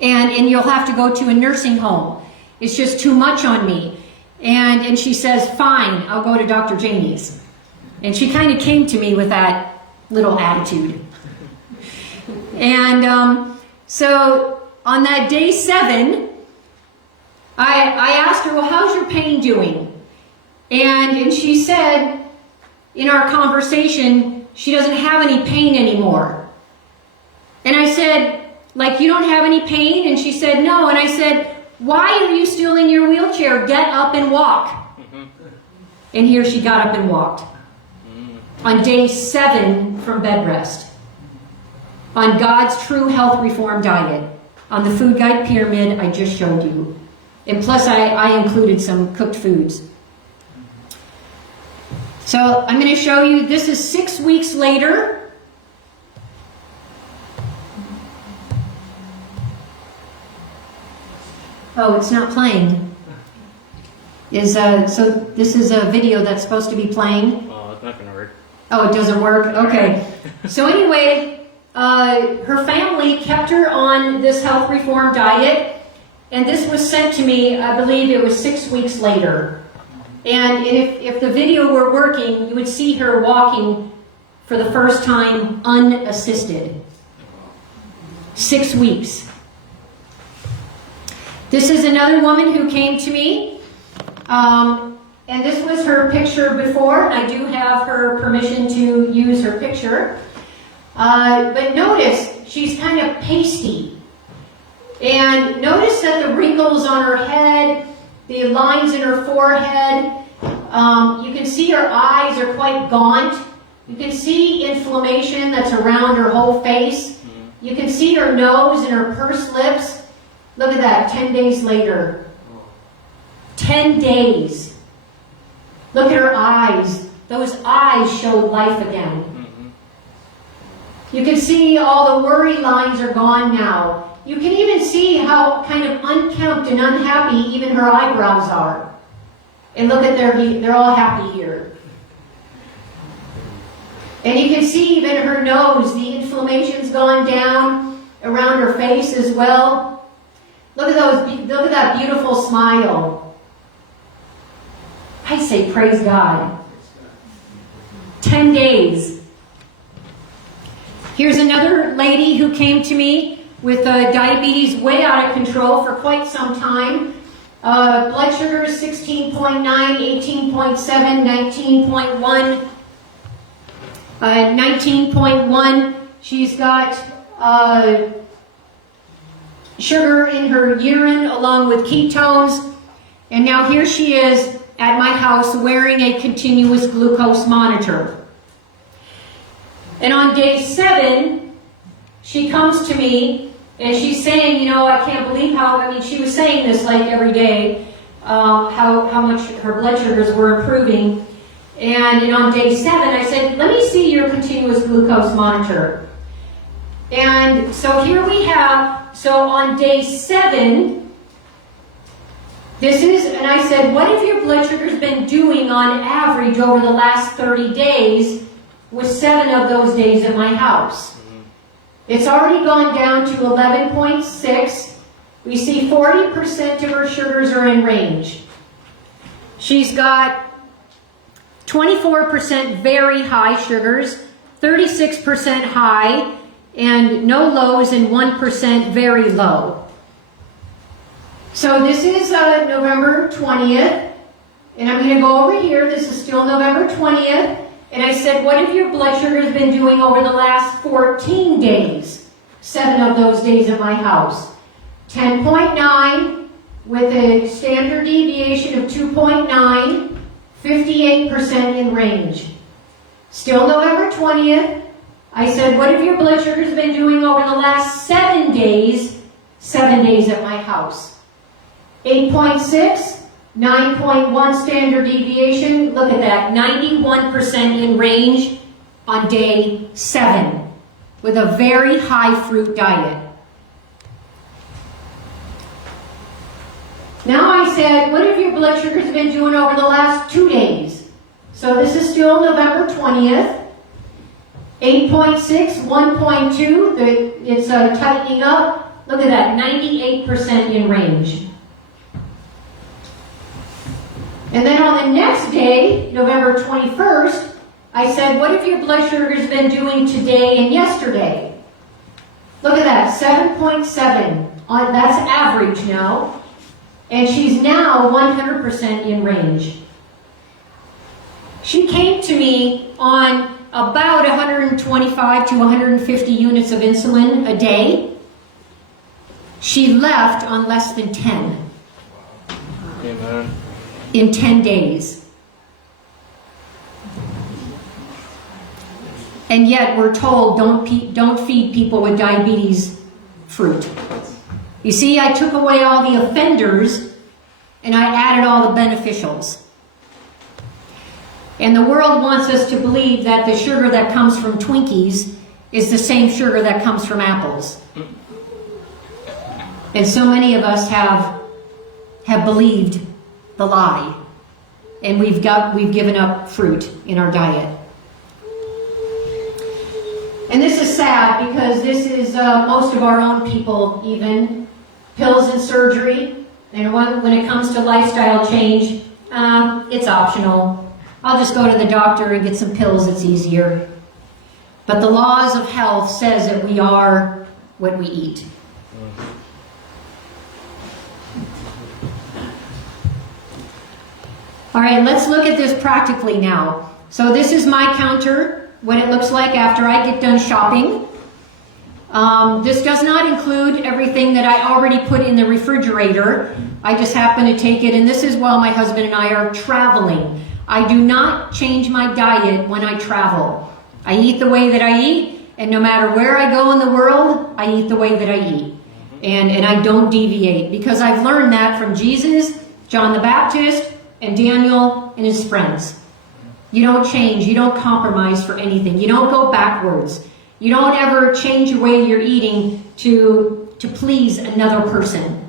And you'll have to go to a nursing home. It's just too much on me. And she says, fine, I'll go to Dr. Janie's. And she kind of came to me with that little attitude. And so on that day 7, I asked her, well, how's your pain doing? And she said, in our conversation, she doesn't have any pain anymore. And I said, like, you don't have any pain? And she said, no. And I said, why are you still in your wheelchair? Get up and walk. And here she got up and walked. On day 7 from bed rest. on God's true health reform diet, on the food guide pyramid I just showed you. And plus I included some cooked foods. So I'm going to show you, this is 6 weeks later. Oh, it's not playing. So this is a video that's supposed to be playing. Oh, it's not going to work. Oh, it doesn't work? Okay. So anyway, her family kept her on this health reform diet, and this was sent to me, I believe it was 6 weeks later. And if the video were working, you would see her walking for the first time unassisted. 6 weeks. This is another woman who came to me, and this was her picture before, and I do have her permission to use her picture. But notice, she's kind of pasty. And notice that the wrinkles on her head, the lines in her forehead, you can see her eyes are quite gaunt. You can see inflammation that's around her whole face. You can see her nose and her pursed lips. Look at that, 10 days later. 10 days. Look at her eyes. Those eyes showed life again. You can see all the worry lines are gone now. You can even see how kind of unkempt and unhappy even her eyebrows are. And look at they're all happy here. And you can see even her nose, the inflammation's gone down around her face as well. Look at that beautiful smile. I say praise God. 10 days. Here's another lady who came to me with diabetes way out of control for quite some time. Blood sugar is 16.9, 18.7, 19.1. 19.1. She's got sugar in her urine along with ketones. And now here she is at my house wearing a continuous glucose monitor. And on day 7, she comes to me and she's saying, you know, I can't believe she was saying this like every day, how much her blood sugars were improving. And on day 7, I said, let me see your continuous glucose monitor. And so here we have, so on day 7, and I said, what have your blood sugars been doing on average over the last 30 days with 7 of those days at my house? It's already gone down to 11.6. We see 40% of her sugars are in range. She's got 24% very high sugars, 36% high, and no lows, and 1% very low. So this is November 20th, and I'm going to go over here. This is still November 20th. And I said, what have your blood sugars been doing over the last 14 days? 7 of those days at my house. 10.9 with a standard deviation of 2.9, 58% in range. Still November 20th. I said, what have your blood sugars been doing over the last 7 days? 7 days at my house. 8.6. 9.1 standard deviation, look at that, 91% in range on day 7 with a very high fruit diet. Now I said, what have your blood sugars been doing over the last 2 days? So this is still November 20th. 8.6, 1.2, it's tightening up. Look at that, 98% in range. And then on the next day, November 21st, I said, what have your blood sugars been doing today and yesterday? Look at that, 7.7. That's average now. And she's now 100% in range. She came to me on about 125 to 150 units of insulin a day. She left on less than 10. Amen. In 10 days. And yet we're told don't feed people with diabetes fruit. You see, I took away all the offenders and I added all the beneficials. And the world wants us to believe that the sugar that comes from Twinkies is the same sugar that comes from apples. And so many of us have believed the lie. And we've given up fruit in our diet. And this is sad because this is most of our own people, even pills and surgery. And when it comes to lifestyle change, it's optional. I'll just go to the doctor and get some pills, it's easier. But the laws of health says that we are what we eat. All right, let's look at this practically now. So this is my counter, what it looks like after I get done shopping. This does not include everything that I already put in the refrigerator. I just happen to take it, and this is while my husband and I are traveling. I do not change my diet when I travel. I eat the way that I eat, and no matter where I go in the world, I eat the way that I eat. And I don't deviate, because I've learned that from Jesus, John the Baptist, and Daniel and his friends. You don't change, you don't compromise for anything. You don't go backwards. You don't ever change the way you're eating to please another person.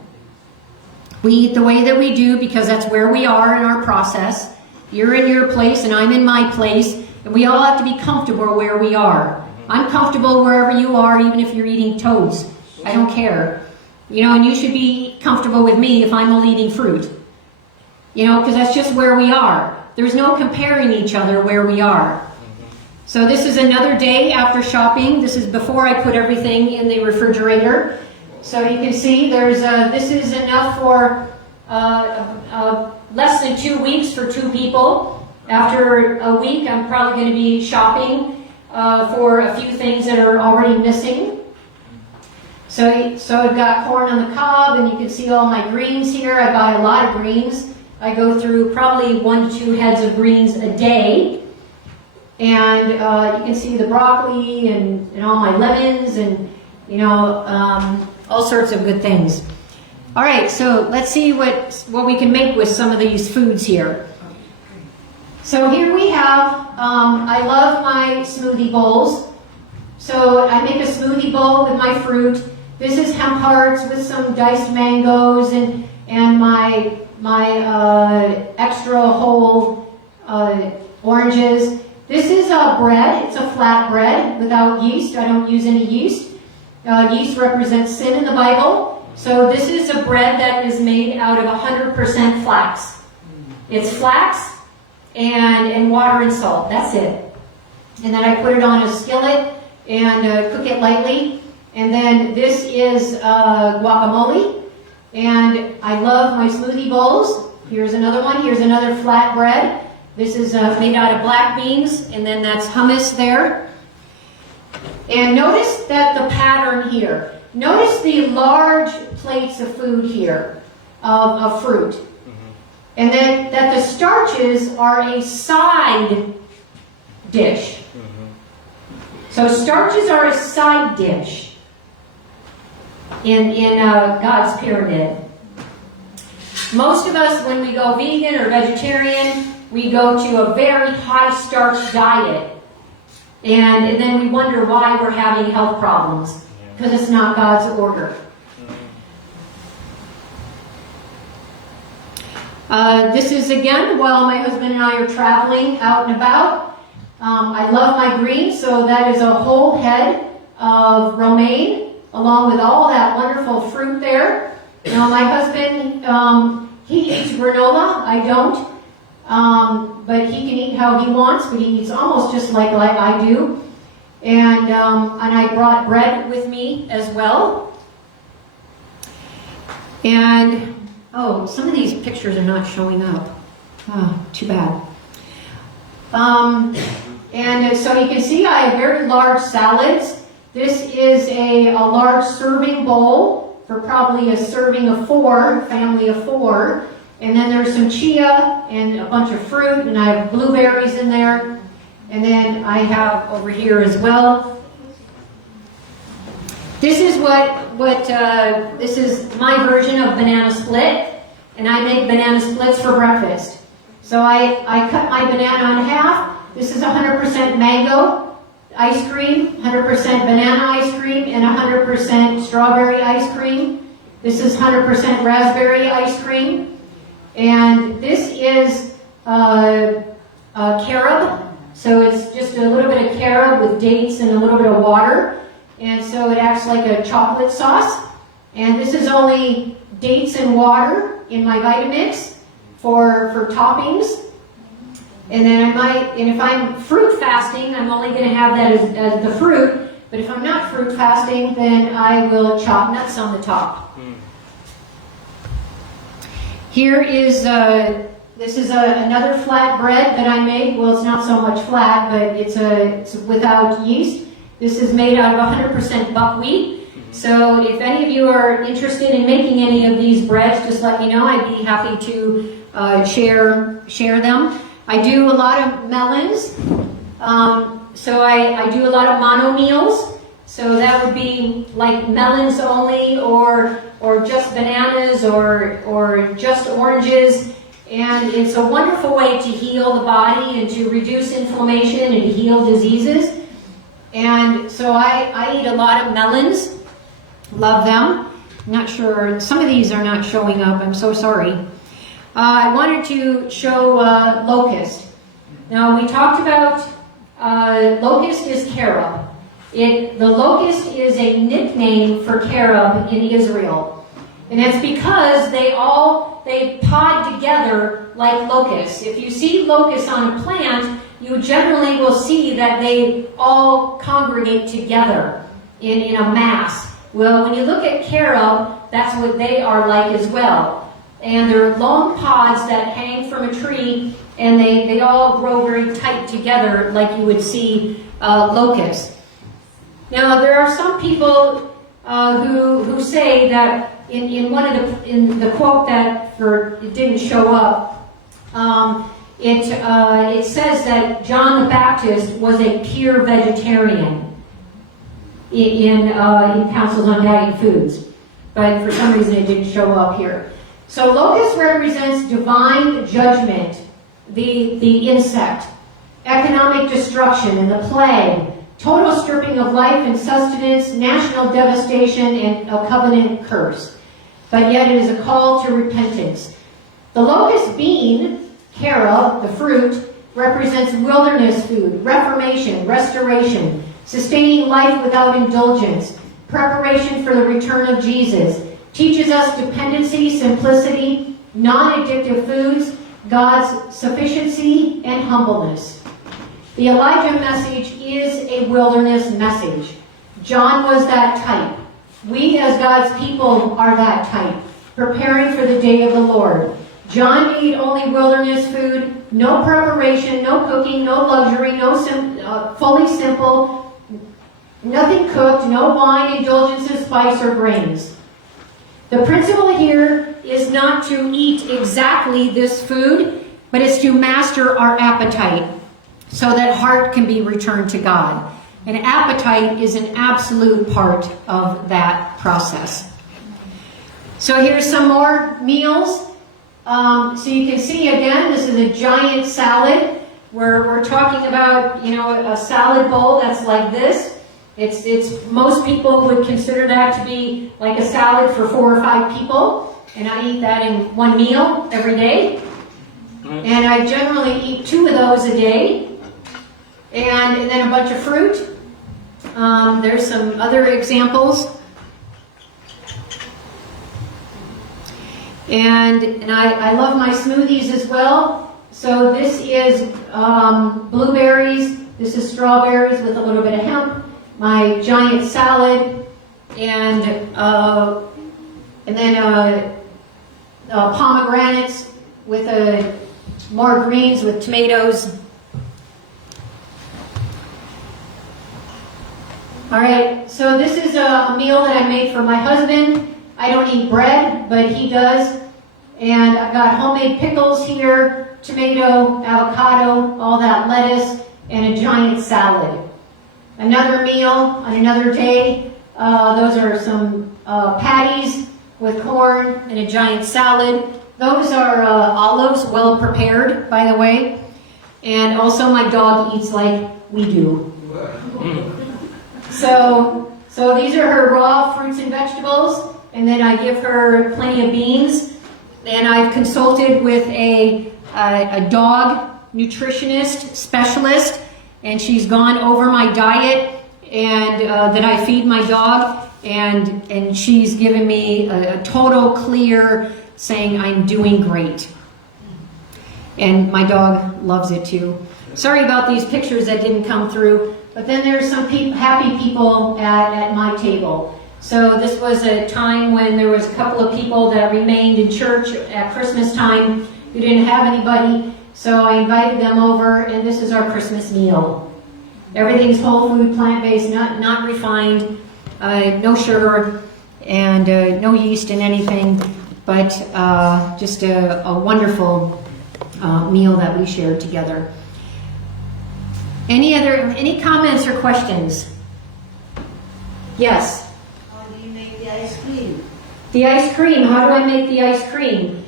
We eat the way that we do because that's where we are in our process. You're in your place and I'm in my place, and we all have to be comfortable where we are. I'm comfortable wherever you are, even if you're eating toads. I don't care. You know, and you should be comfortable with me if I'm only eating fruit. You know, because that's just where we are. There's no comparing each other where we are. So this is another day after shopping. This is before I put everything in the refrigerator. So you can see there's this is enough for less than 2 weeks for 2 people. After a week, I'm probably going to be shopping for a few things that are already missing. So I've got corn on the cob, and you can see all my greens here. I buy a lot of greens. I go through probably 1 to 2 heads of greens a day. And you can see the broccoli and all my lemons and, you know, all sorts of good things. All right, so let's see what we can make with some of these foods here. So here we have, I love my smoothie bowls. So I make a smoothie bowl with my fruit. This is hemp hearts with some diced mangoes and my extra whole oranges. This is bread. It's a flat bread without yeast. I don't use any yeast. Yeast represents sin in the Bible. So this is a bread that is made out of 100% flax. It's flax and water and salt. That's it. And then I put it on a skillet and cook it lightly. And then this is guacamole. And I love my smoothie bowls. Here's another one. Here's another flat bread. This is made out of black beans, and then that's hummus there. And notice that the pattern here. Notice the large plates of food here, of fruit. And then that the starches are a side dish. So starches are a side dish in God's pyramid. Most of us, when we go vegan or vegetarian, we go to a very high starch diet. And then we wonder why we're having health problems. Because it's not God's order. This is again while my husband and I are traveling out and about. I love my greens, so that is a whole head of romaine along with all that wonderful fruit there. You know, my husband, he eats granola. I don't. But he can eat how he wants, but he eats almost just like I do. And I brought bread with me as well. And, oh, some of these pictures are not showing up. Oh, too bad. And so you can see I have very large salads. This is a large serving bowl for probably a serving of 4, family of 4. And then there's some chia and a bunch of fruit, and I have blueberries in there. And then I have over here as well. This is this is my version of banana split, and I make banana splits for breakfast. So I cut my banana in half. This is 100% mango ice cream, 100% banana ice cream, and 100% strawberry ice cream. This is 100% raspberry ice cream. And this is carob. So it's just a little bit of carob with dates and a little bit of water. And so it acts like a chocolate sauce. And this is only dates and water in my Vitamix for toppings. And then and if I'm fruit fasting, I'm only going to have that as the fruit. But if I'm not fruit fasting, then I will chop nuts on the top. Here is, this is another flat bread that I made. Well, it's not so much flat, but it's without yeast. This is made out of 100% buckwheat. So if any of you are interested in making any of these breads, just let me know. I'd be happy to share them. I do a lot of melons. So I do a lot of mono meals. So that would be like melons only, or just bananas, or just oranges. And it's a wonderful way to heal the body and to reduce inflammation and to heal diseases. And so I eat a lot of melons. Love them. I'm not sure, some of these are not showing up. I'm so sorry. I wanted to show locust. Now we talked about locust is carob. The locust is a nickname for carob in Israel. And that's because they pod together like locusts. If you see locusts on a plant, you generally will see that they all congregate together in a mass. Well, when you look at carob, that's what they are like as well. And they're long pods that hang from a tree, and they all grow very tight together like you would see locusts. Now, there are some people who say that in the quote that it didn't show up, it says that John the Baptist was a pure vegetarian in Councils on Diet Foods, but for some reason it didn't show up here. So locust represents divine judgment, the insect, economic destruction and the plague, total stripping of life and sustenance, national devastation, and a covenant curse. But yet it is a call to repentance. The locust bean, carob, the fruit, represents wilderness food, reformation, restoration, sustaining life without indulgence, preparation for the return of Jesus, teaches us dependency, simplicity, non-addictive foods, God's sufficiency, and humbleness. The Elijah message is a wilderness message. John was that type. We as God's people are that type, preparing for the day of the Lord. John ate only wilderness food, no preparation, no cooking, no luxury, fully simple, nothing cooked, no wine, indulgences, spice, or grains. The principle here is not to eat exactly this food, but it's to master our appetite so that heart can be returned to God. And appetite is an absolute part of that process. So here's some more meals. So you can see again, this is a giant salad. We're talking about, a salad bowl that's like this. It's most people would consider that to be like a salad for 4 or 5 people, and I eat that in one meal every day. And I generally eat 2 of those a day, and then a bunch of fruit. There's some other examples. And I love my smoothies as well. So this is blueberries, this is strawberries with a little bit of hemp, my giant salad, and then pomegranates with more greens with tomatoes. All right, so this is a meal that I made for my husband. I don't eat bread, but he does. And I've got homemade pickles here, tomato, avocado, all that lettuce, and a giant salad. Another meal on another day, those are some patties with corn and a giant salad. Those are olives, well prepared, by the way. And also my dog eats like we do. So these are her raw fruits and vegetables, and then I give her plenty of beans. And I've consulted with a dog nutritionist specialist, and she's gone over my diet and that I feed my dog, and she's given me a total clear saying I'm doing great. And my dog loves it too. Sorry about these pictures that didn't come through, but then there's some happy people at my table. So this was a time when there was a couple of people that remained in church at Christmas time who didn't have anybody, so I invited them over, and this is our Christmas meal. Everything's whole food, plant-based, not refined, no sugar, and no yeast in anything, but just a wonderful meal that we shared together. Any comments or questions? Yes? How do you make the ice cream? The ice cream, how do I make the ice cream?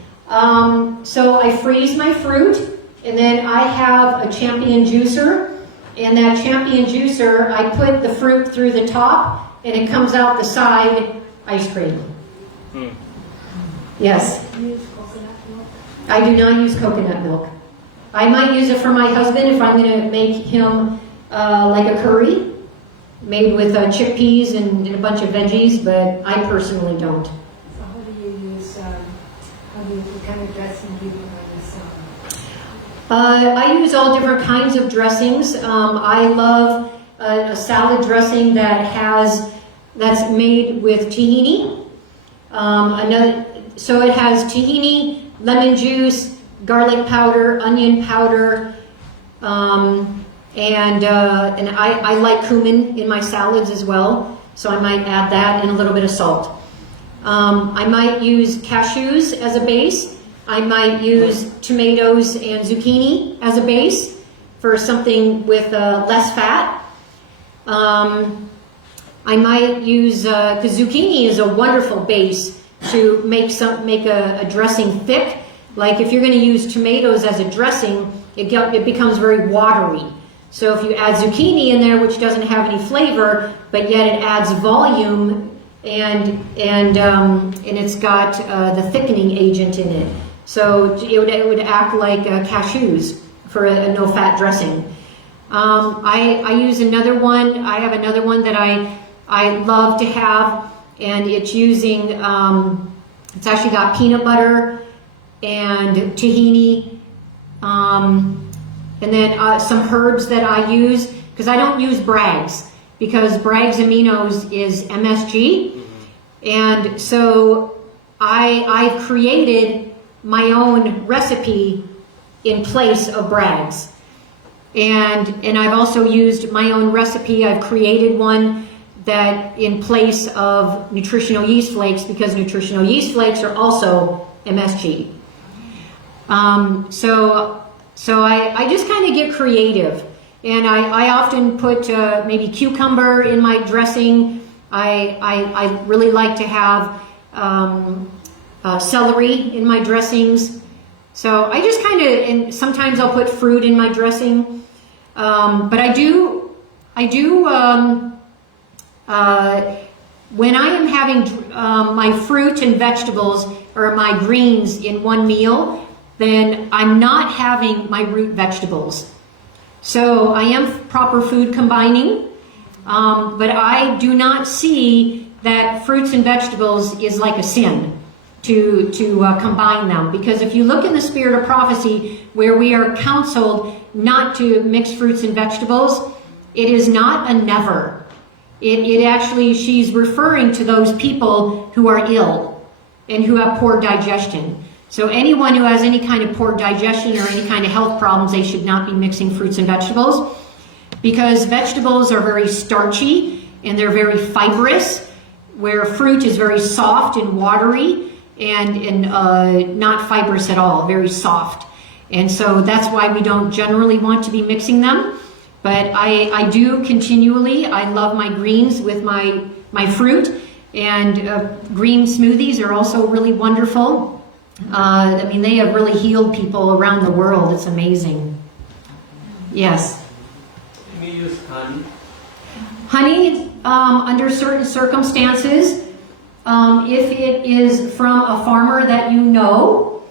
So I freeze my fruit, and then I have a champion juicer, and that champion juicer, I put the fruit through the top, and it comes out the side ice cream. Yes? Do you use coconut milk? I do not use coconut milk. I might use it for my husband if I'm going to make him like a curry made with chickpeas and a bunch of veggies, but I personally don't. So how do you use, what kind of dressing do you put on the salad? I use all different kinds of dressings. I love a salad dressing that's made with tahini. So it has tahini, lemon juice, garlic powder, onion powder, and I like cumin in my salads as well, so I might add that and a little bit of salt. I might use cashews as a base. I might use tomatoes and zucchini as a base for something with less fat. I might use, because zucchini is a wonderful base to make a dressing thick. Like if you're going to use tomatoes as a dressing, it becomes very watery. So if you add zucchini in there, which doesn't have any flavor, but yet it adds volume and it's got the thickening agent in it. So it would act like cashews for a no-fat dressing. I use another one. I have another one that I love to have, and it's using, it's actually got peanut butter and tahini, and then some herbs that I use, because I don't use Bragg's, because Bragg's Aminos is MSG, and so I've created my own recipe in place of Bragg's, and I've also used my own recipe. I've created one that in place of nutritional yeast flakes, because nutritional yeast flakes are also MSG. So I just kind of get creative, and I often put maybe cucumber in my dressing. I really like to have celery in my dressings. So I just kind of, and sometimes I'll put fruit in my dressing. But I do when I am having my fruit and vegetables or my greens in one meal, then I'm not having my root vegetables. So I am proper food combining, but I do not see that fruits and vegetables is like a sin to combine them. Because if you look in the spirit of prophecy, where we are counseled not to mix fruits and vegetables, it is not a never. It actually, she's referring to those people who are ill and who have poor digestion. So anyone who has any kind of poor digestion or any kind of health problems, they should not be mixing fruits and vegetables, because vegetables are very starchy and they're very fibrous, where fruit is very soft and watery and not fibrous at all, very soft. And so that's why we don't generally want to be mixing them. But I do continually. I love my greens with my fruit, and green smoothies are also really wonderful. I mean, they have really healed people around the world. It's amazing. Yes. Can you use honey? Honey, under certain circumstances, if it is from a farmer that you know,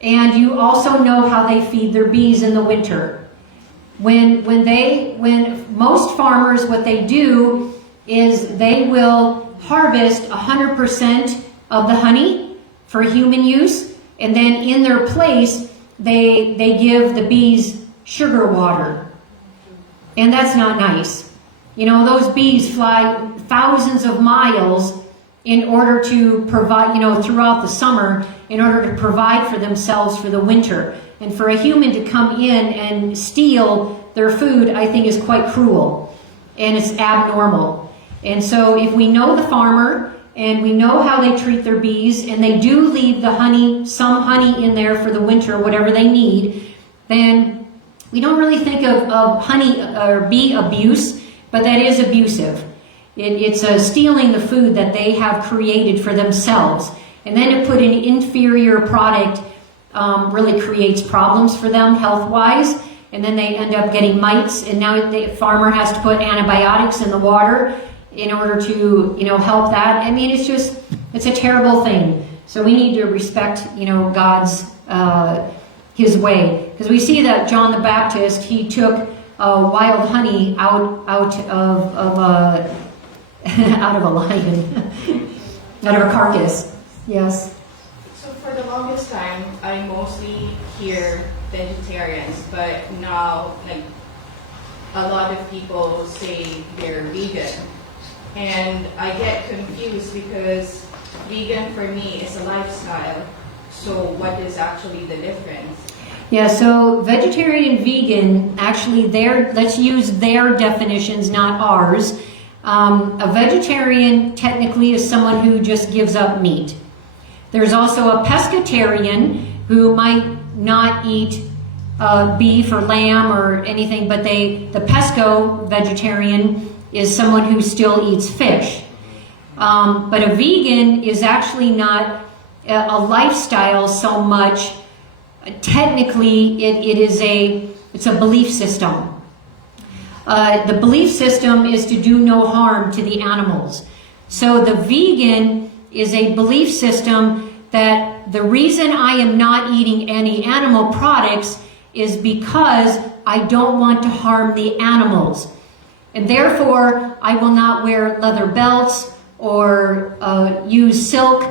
and you also know how they feed their bees in the winter. When most farmers, what they do is they will harvest 100% of the honey for human use, and then in their place, they give the bees sugar water. And that's not nice. You know, those bees fly thousands of miles in order to provide, you know, throughout the summer, in order to provide for themselves for the winter. And for a human to come in and steal their food, I think is quite cruel. And it's abnormal. And so if we know the farmer, and we know how they treat their bees, and they do leave the honey, some honey in there for the winter, whatever they need, then we don't really think of honey or bee abuse, but that is abusive. It's stealing the food that they have created for themselves. And then to put an inferior product really creates problems for them health-wise. And then they end up getting mites, and now the farmer has to put antibiotics in the water in order to, you know, help that. I mean, it's a terrible thing. So we need to respect, you know, God's, his way. Because we see that John the Baptist, he took wild honey out of a lion, out of a carcass. Yes. So for the longest time, I mostly hear vegetarians, but now, like, a lot of people say they're vegan. And I get confused because vegan for me is a lifestyle. So what is actually the difference? Yeah, so vegetarian and vegan, actually, let's use their definitions, not ours. A vegetarian technically is someone who just gives up meat. There's also a pescatarian who might not eat beef or lamb or anything, but the pesco vegetarian is someone who still eats fish. But a vegan is actually not a lifestyle so much. Technically, it's a belief system. The belief system is to do no harm to the animals. So the vegan is a belief system that the reason I am not eating any animal products is because I don't want to harm the animals. And therefore, I will not wear leather belts or use silk,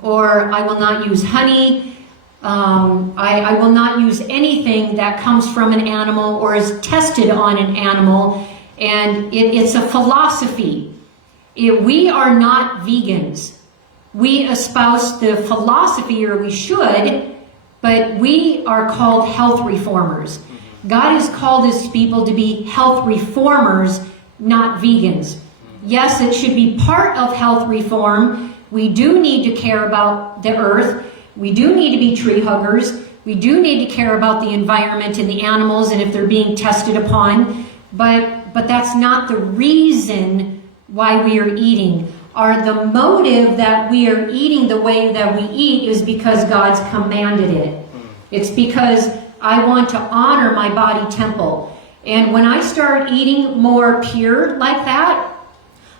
or I will not use honey. I will not use anything that comes from an animal or is tested on an animal. And it's a philosophy. We are not vegans. We espouse the philosophy, or we should, but we are called health reformers. God has called his people to be health reformers, not vegans. Yes, it should be part of health reform. We do need to care about the earth. We do need to be tree huggers. We do need to care about the environment and the animals and if they're being tested upon. But that's not the reason why we are eating. The motive that we are eating the way that we eat is because God's commanded it. It's because I want to honor my body temple. And when I start eating more pure like that,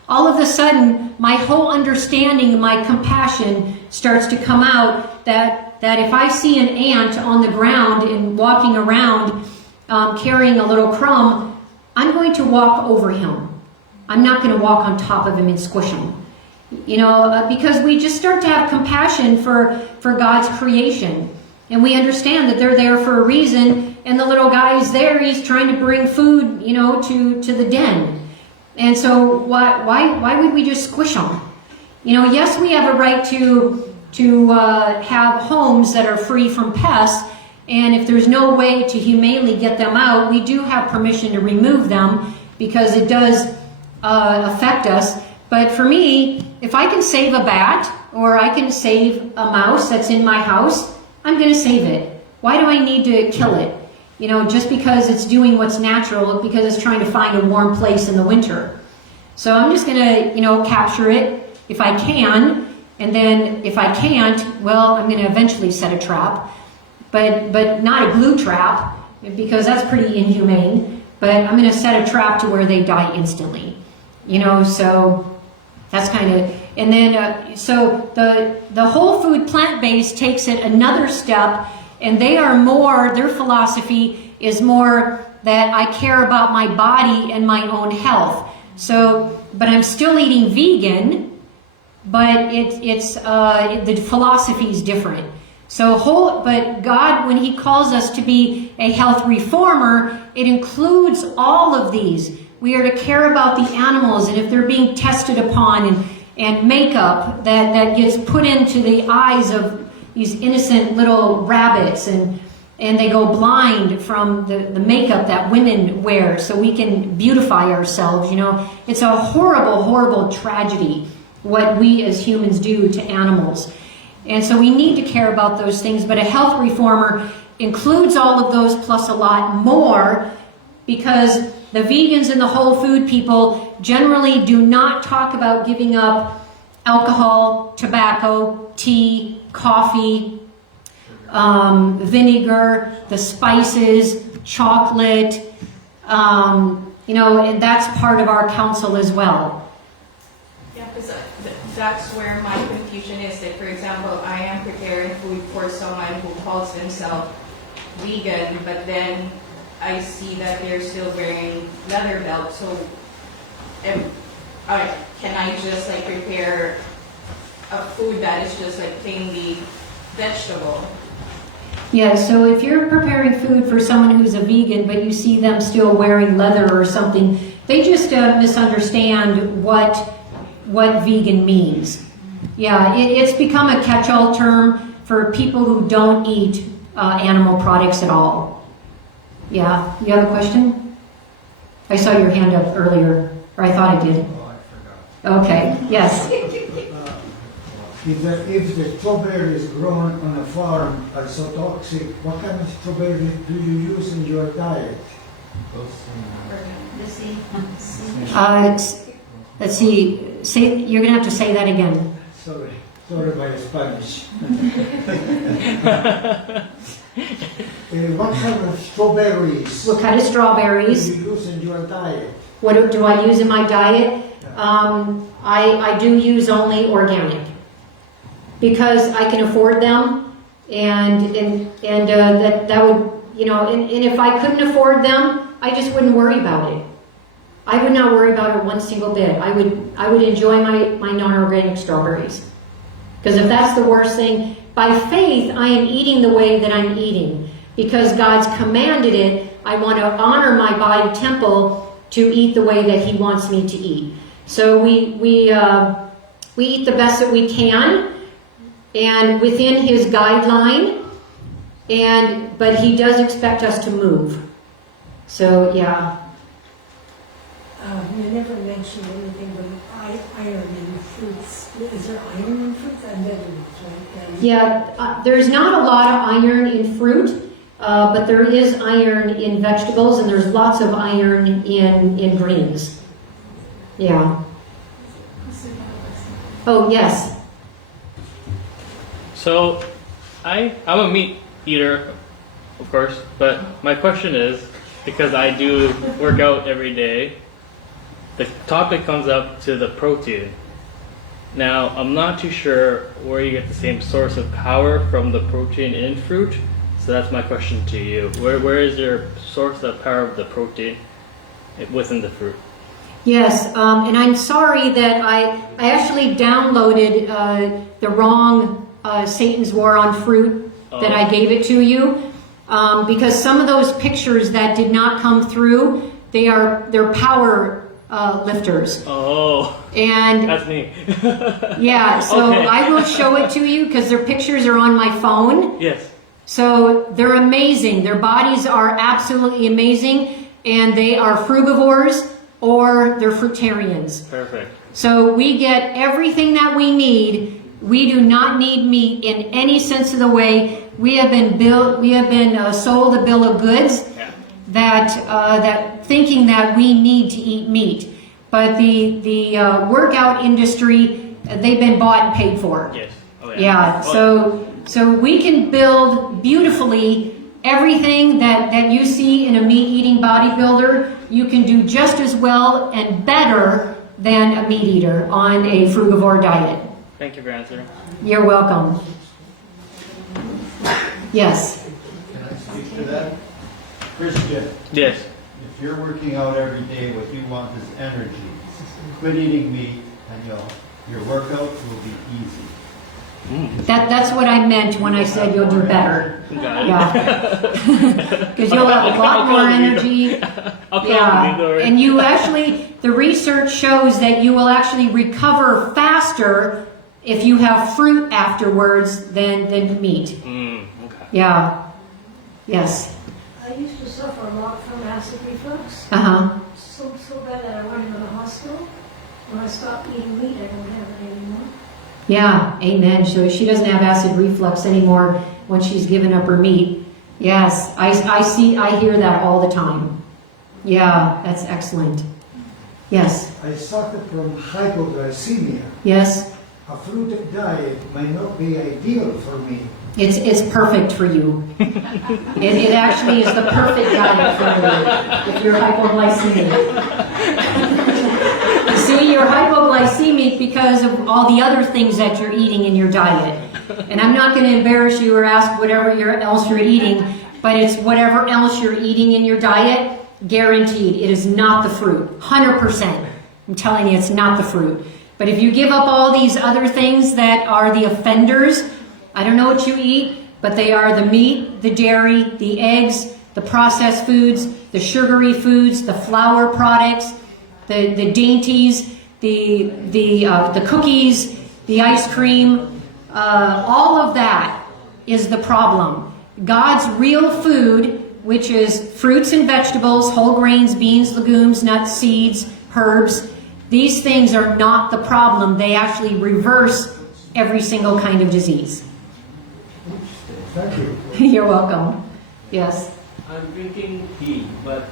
all of a sudden, my whole understanding and my compassion starts to come out that if I see an ant on the ground and walking around carrying a little crumb, I'm going to walk over him. I'm not going to walk on top of him and squish him. You know, because we just start to have compassion for God's creation. And we understand that they're there for a reason, and the little guy is there, he's trying to bring food, you know, to the den. And so why would we just squish them? You know, yes, we have a right to have homes that are free from pests, and if there's no way to humanely get them out, we do have permission to remove them because it does affect us. But for me, if I can save a bat or I can save a mouse that's in my house, I'm going to save it. Why do I need to kill it? just because it's doing what's natural, because it's trying to find a warm place in the winter. So I'm just going to, capture it if I can. And then if I can't, well, I'm going to eventually set a trap. But not a glue trap, because that's pretty inhumane. But I'm going to set a trap to where they die instantly. So that's kind of, and then, so the whole food plant-based takes it another step, and their philosophy is more that I care about my body and my own health. So, but I'm still eating vegan, but the philosophy is different. So but God, when He calls us to be a health reformer, it includes all of these. We are to care about the animals, and if they're being tested upon, and makeup that gets put into the eyes of these innocent little rabbits, and they go blind from the makeup that women wear so we can beautify ourselves. It's a horrible, horrible tragedy what we as humans do to animals. And so we need to care about those things, but a health reformer includes all of those plus a lot more, because the vegans and the whole food people generally do not talk about giving up alcohol, tobacco, tea, coffee, vinegar, the spices, chocolate, and that's part of our counsel as well. Yeah, because that's where my confusion is. That, for example, I am preparing food for someone who calls themselves vegan, but then I see that they're still wearing leather belts. So, can I just prepare a food that is just plainly vegetable? Yeah, so if you're preparing food for someone who's a vegan, but you see them still wearing leather or something, they just misunderstand what vegan means. Yeah, it's become a catch-all term for people who don't eat animal products at all. Yeah, you have a question? I saw your hand up earlier, or I thought I did. Oh, I forgot. Okay, yes. If the strawberries grown on a farm are so toxic, what kind of strawberry do you use in your diet? Let's see. You're gonna have to say that again. Sorry my Spanish. What kind of strawberries What kind of strawberries? do you use in your diet? What do I use in my diet? I do use only organic, because I can afford them, and that would, and if I couldn't afford them, I just wouldn't worry about it. I would not worry about it one single bit. I would enjoy my non-organic strawberries, because if that's the worst thing, by faith I am eating the way that I'm eating, because God's commanded it. I want to honor my body temple to eat the way that He wants me to eat. So we eat the best that we can, and within His guideline, but He does expect us to move. So yeah. You never mentioned anything about iron in fruits. Is there iron in fruits? I never tried. Yeah, there's not a lot of iron in fruit, but there is iron in vegetables, and there's lots of iron in greens. Yeah. Oh, yes. So, I'm a meat eater, of course, but my question is, because I do work out every day, the topic comes up to the protein. Now, I'm not too sure where you get the same source of power from the protein in fruit, so that's my question to you. Where is your source of power of the protein within the fruit? Yes, and I'm sorry that I actually downloaded the wrong Satan's War on Fruit that I gave it to you, because some of those pictures that did not come through, they're power lifters. Oh, and that's me. Yeah, so Okay. I will show it to you, because their pictures are on my phone. Yes. So they're amazing. Their bodies are absolutely amazing, and they are frugivores or they're fruitarians. Perfect. So we get everything that we need. We do not need meat in any sense of the way. We have been sold a bill of goods that thinking that we need to eat meat. But the workout industry, they've been bought and paid for. Yes. Oh, yeah. Yeah. So we can build beautifully everything that you see in a meat-eating bodybuilder. You can do just as well and better than a meat eater on a frugivore diet. Thank you for answering. You're welcome. Yes. Can I speak to that? Christian, Yes. if you're working out every day, what you want is energy. Quit eating meat and your workout will be easy. That's what I meant when I said you'll do better. Got it. Yeah. Because you'll have a lot more energy. Yeah. And you actually, the research shows that you will actually recover faster if you have fruit afterwards than meat. Okay. Yeah. Yes. I used to suffer a lot from acid reflux. Uh-huh. So bad that I went to the hospital. When I stopped eating meat, I don't have it anymore. Yeah, amen. So she doesn't have acid reflux anymore when she's given up her meat. Yes, I hear that all the time. Yeah, that's excellent. Yes. I suffer from hypoglycemia. Yes. A fruit diet may not be ideal for me. It's perfect for you. It actually is the perfect diet for you if you're hypoglycemic. You see, you're hypoglycemic because of all the other things that you're eating in your diet. And I'm not going to embarrass you or ask whatever else you're eating, but it's whatever else you're eating in your diet, guaranteed. It is not the fruit. 100%. I'm telling you, it's not the fruit. But if you give up all these other things that are the offenders, I don't know what you eat, but they are the meat, the dairy, the eggs, the processed foods, the sugary foods, the flour products, the dainties, the cookies, the ice cream, all of that is the problem. God's real food, which is fruits and vegetables, whole grains, beans, legumes, nuts, seeds, herbs, these things are not the problem. They actually reverse every single kind of disease. Thank you. You're welcome. Yes. I'm drinking tea, but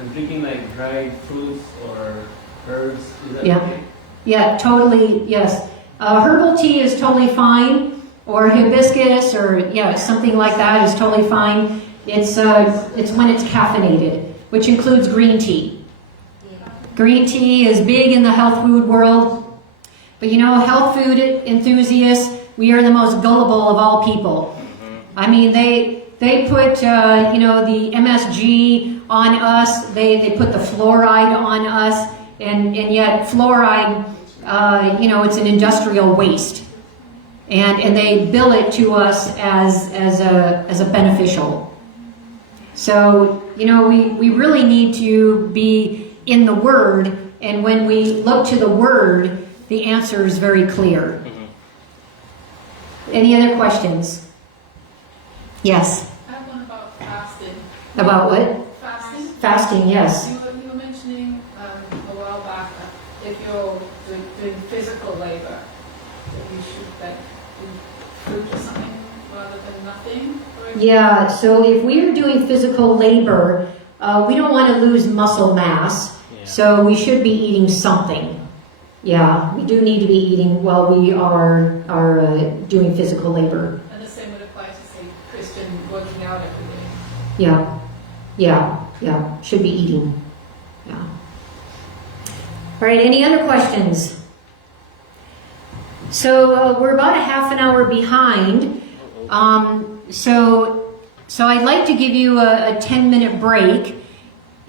I'm drinking like dried fruits or herbs. Is that Yeah. okay? Yeah, totally, yes. Herbal tea is totally fine, or hibiscus, or something like that is totally fine. It's when it's caffeinated, which includes green tea. Green tea is big in the health food world, but health food enthusiasts, we are the most gullible of all people. I mean, they put the MSG on us. They put the fluoride on us, and yet fluoride, it's an industrial waste, and they bill it to us as a beneficial. So we really need to be in the Word, and when we look to the Word, the answer is very clear. Any other questions? Yes. I have one about fasting. About what? Fasting? Fasting, yes. You were mentioning a while back that if you're doing physical labor, that you should do fruit or something rather than nothing? Yeah, so if we're doing physical labor, we don't want to lose muscle mass, so we should be eating something. Yeah, we do need to be eating while we are doing physical labor. And the same would apply to, say, Christian working out every day. Yeah, should be eating. Yeah. All right, any other questions? So we're about a half an hour behind. So I'd like to give you a 10-minute break.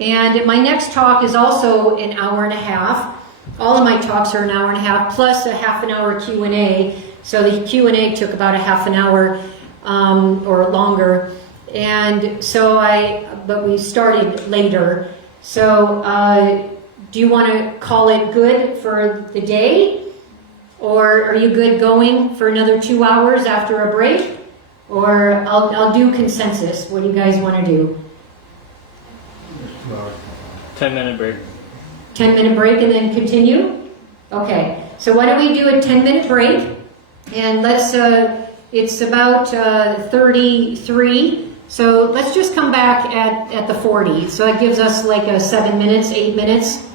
And my next talk is also an hour and a half. All of my talks are an hour and a half, plus a half an hour Q&A. So the Q&A took about a half an hour or longer. And so but we started later. So do you want to call it good for the day? Or are you good going for another 2 hours after a break? Or I'll do consensus. What do you guys want to do? 10-minute break. 10-minute break and then continue? Okay. So why don't we do a 10-minute break? And let's, it's about 33. So let's just come back at the 40. So that gives us like a 7 minutes, 8 minutes.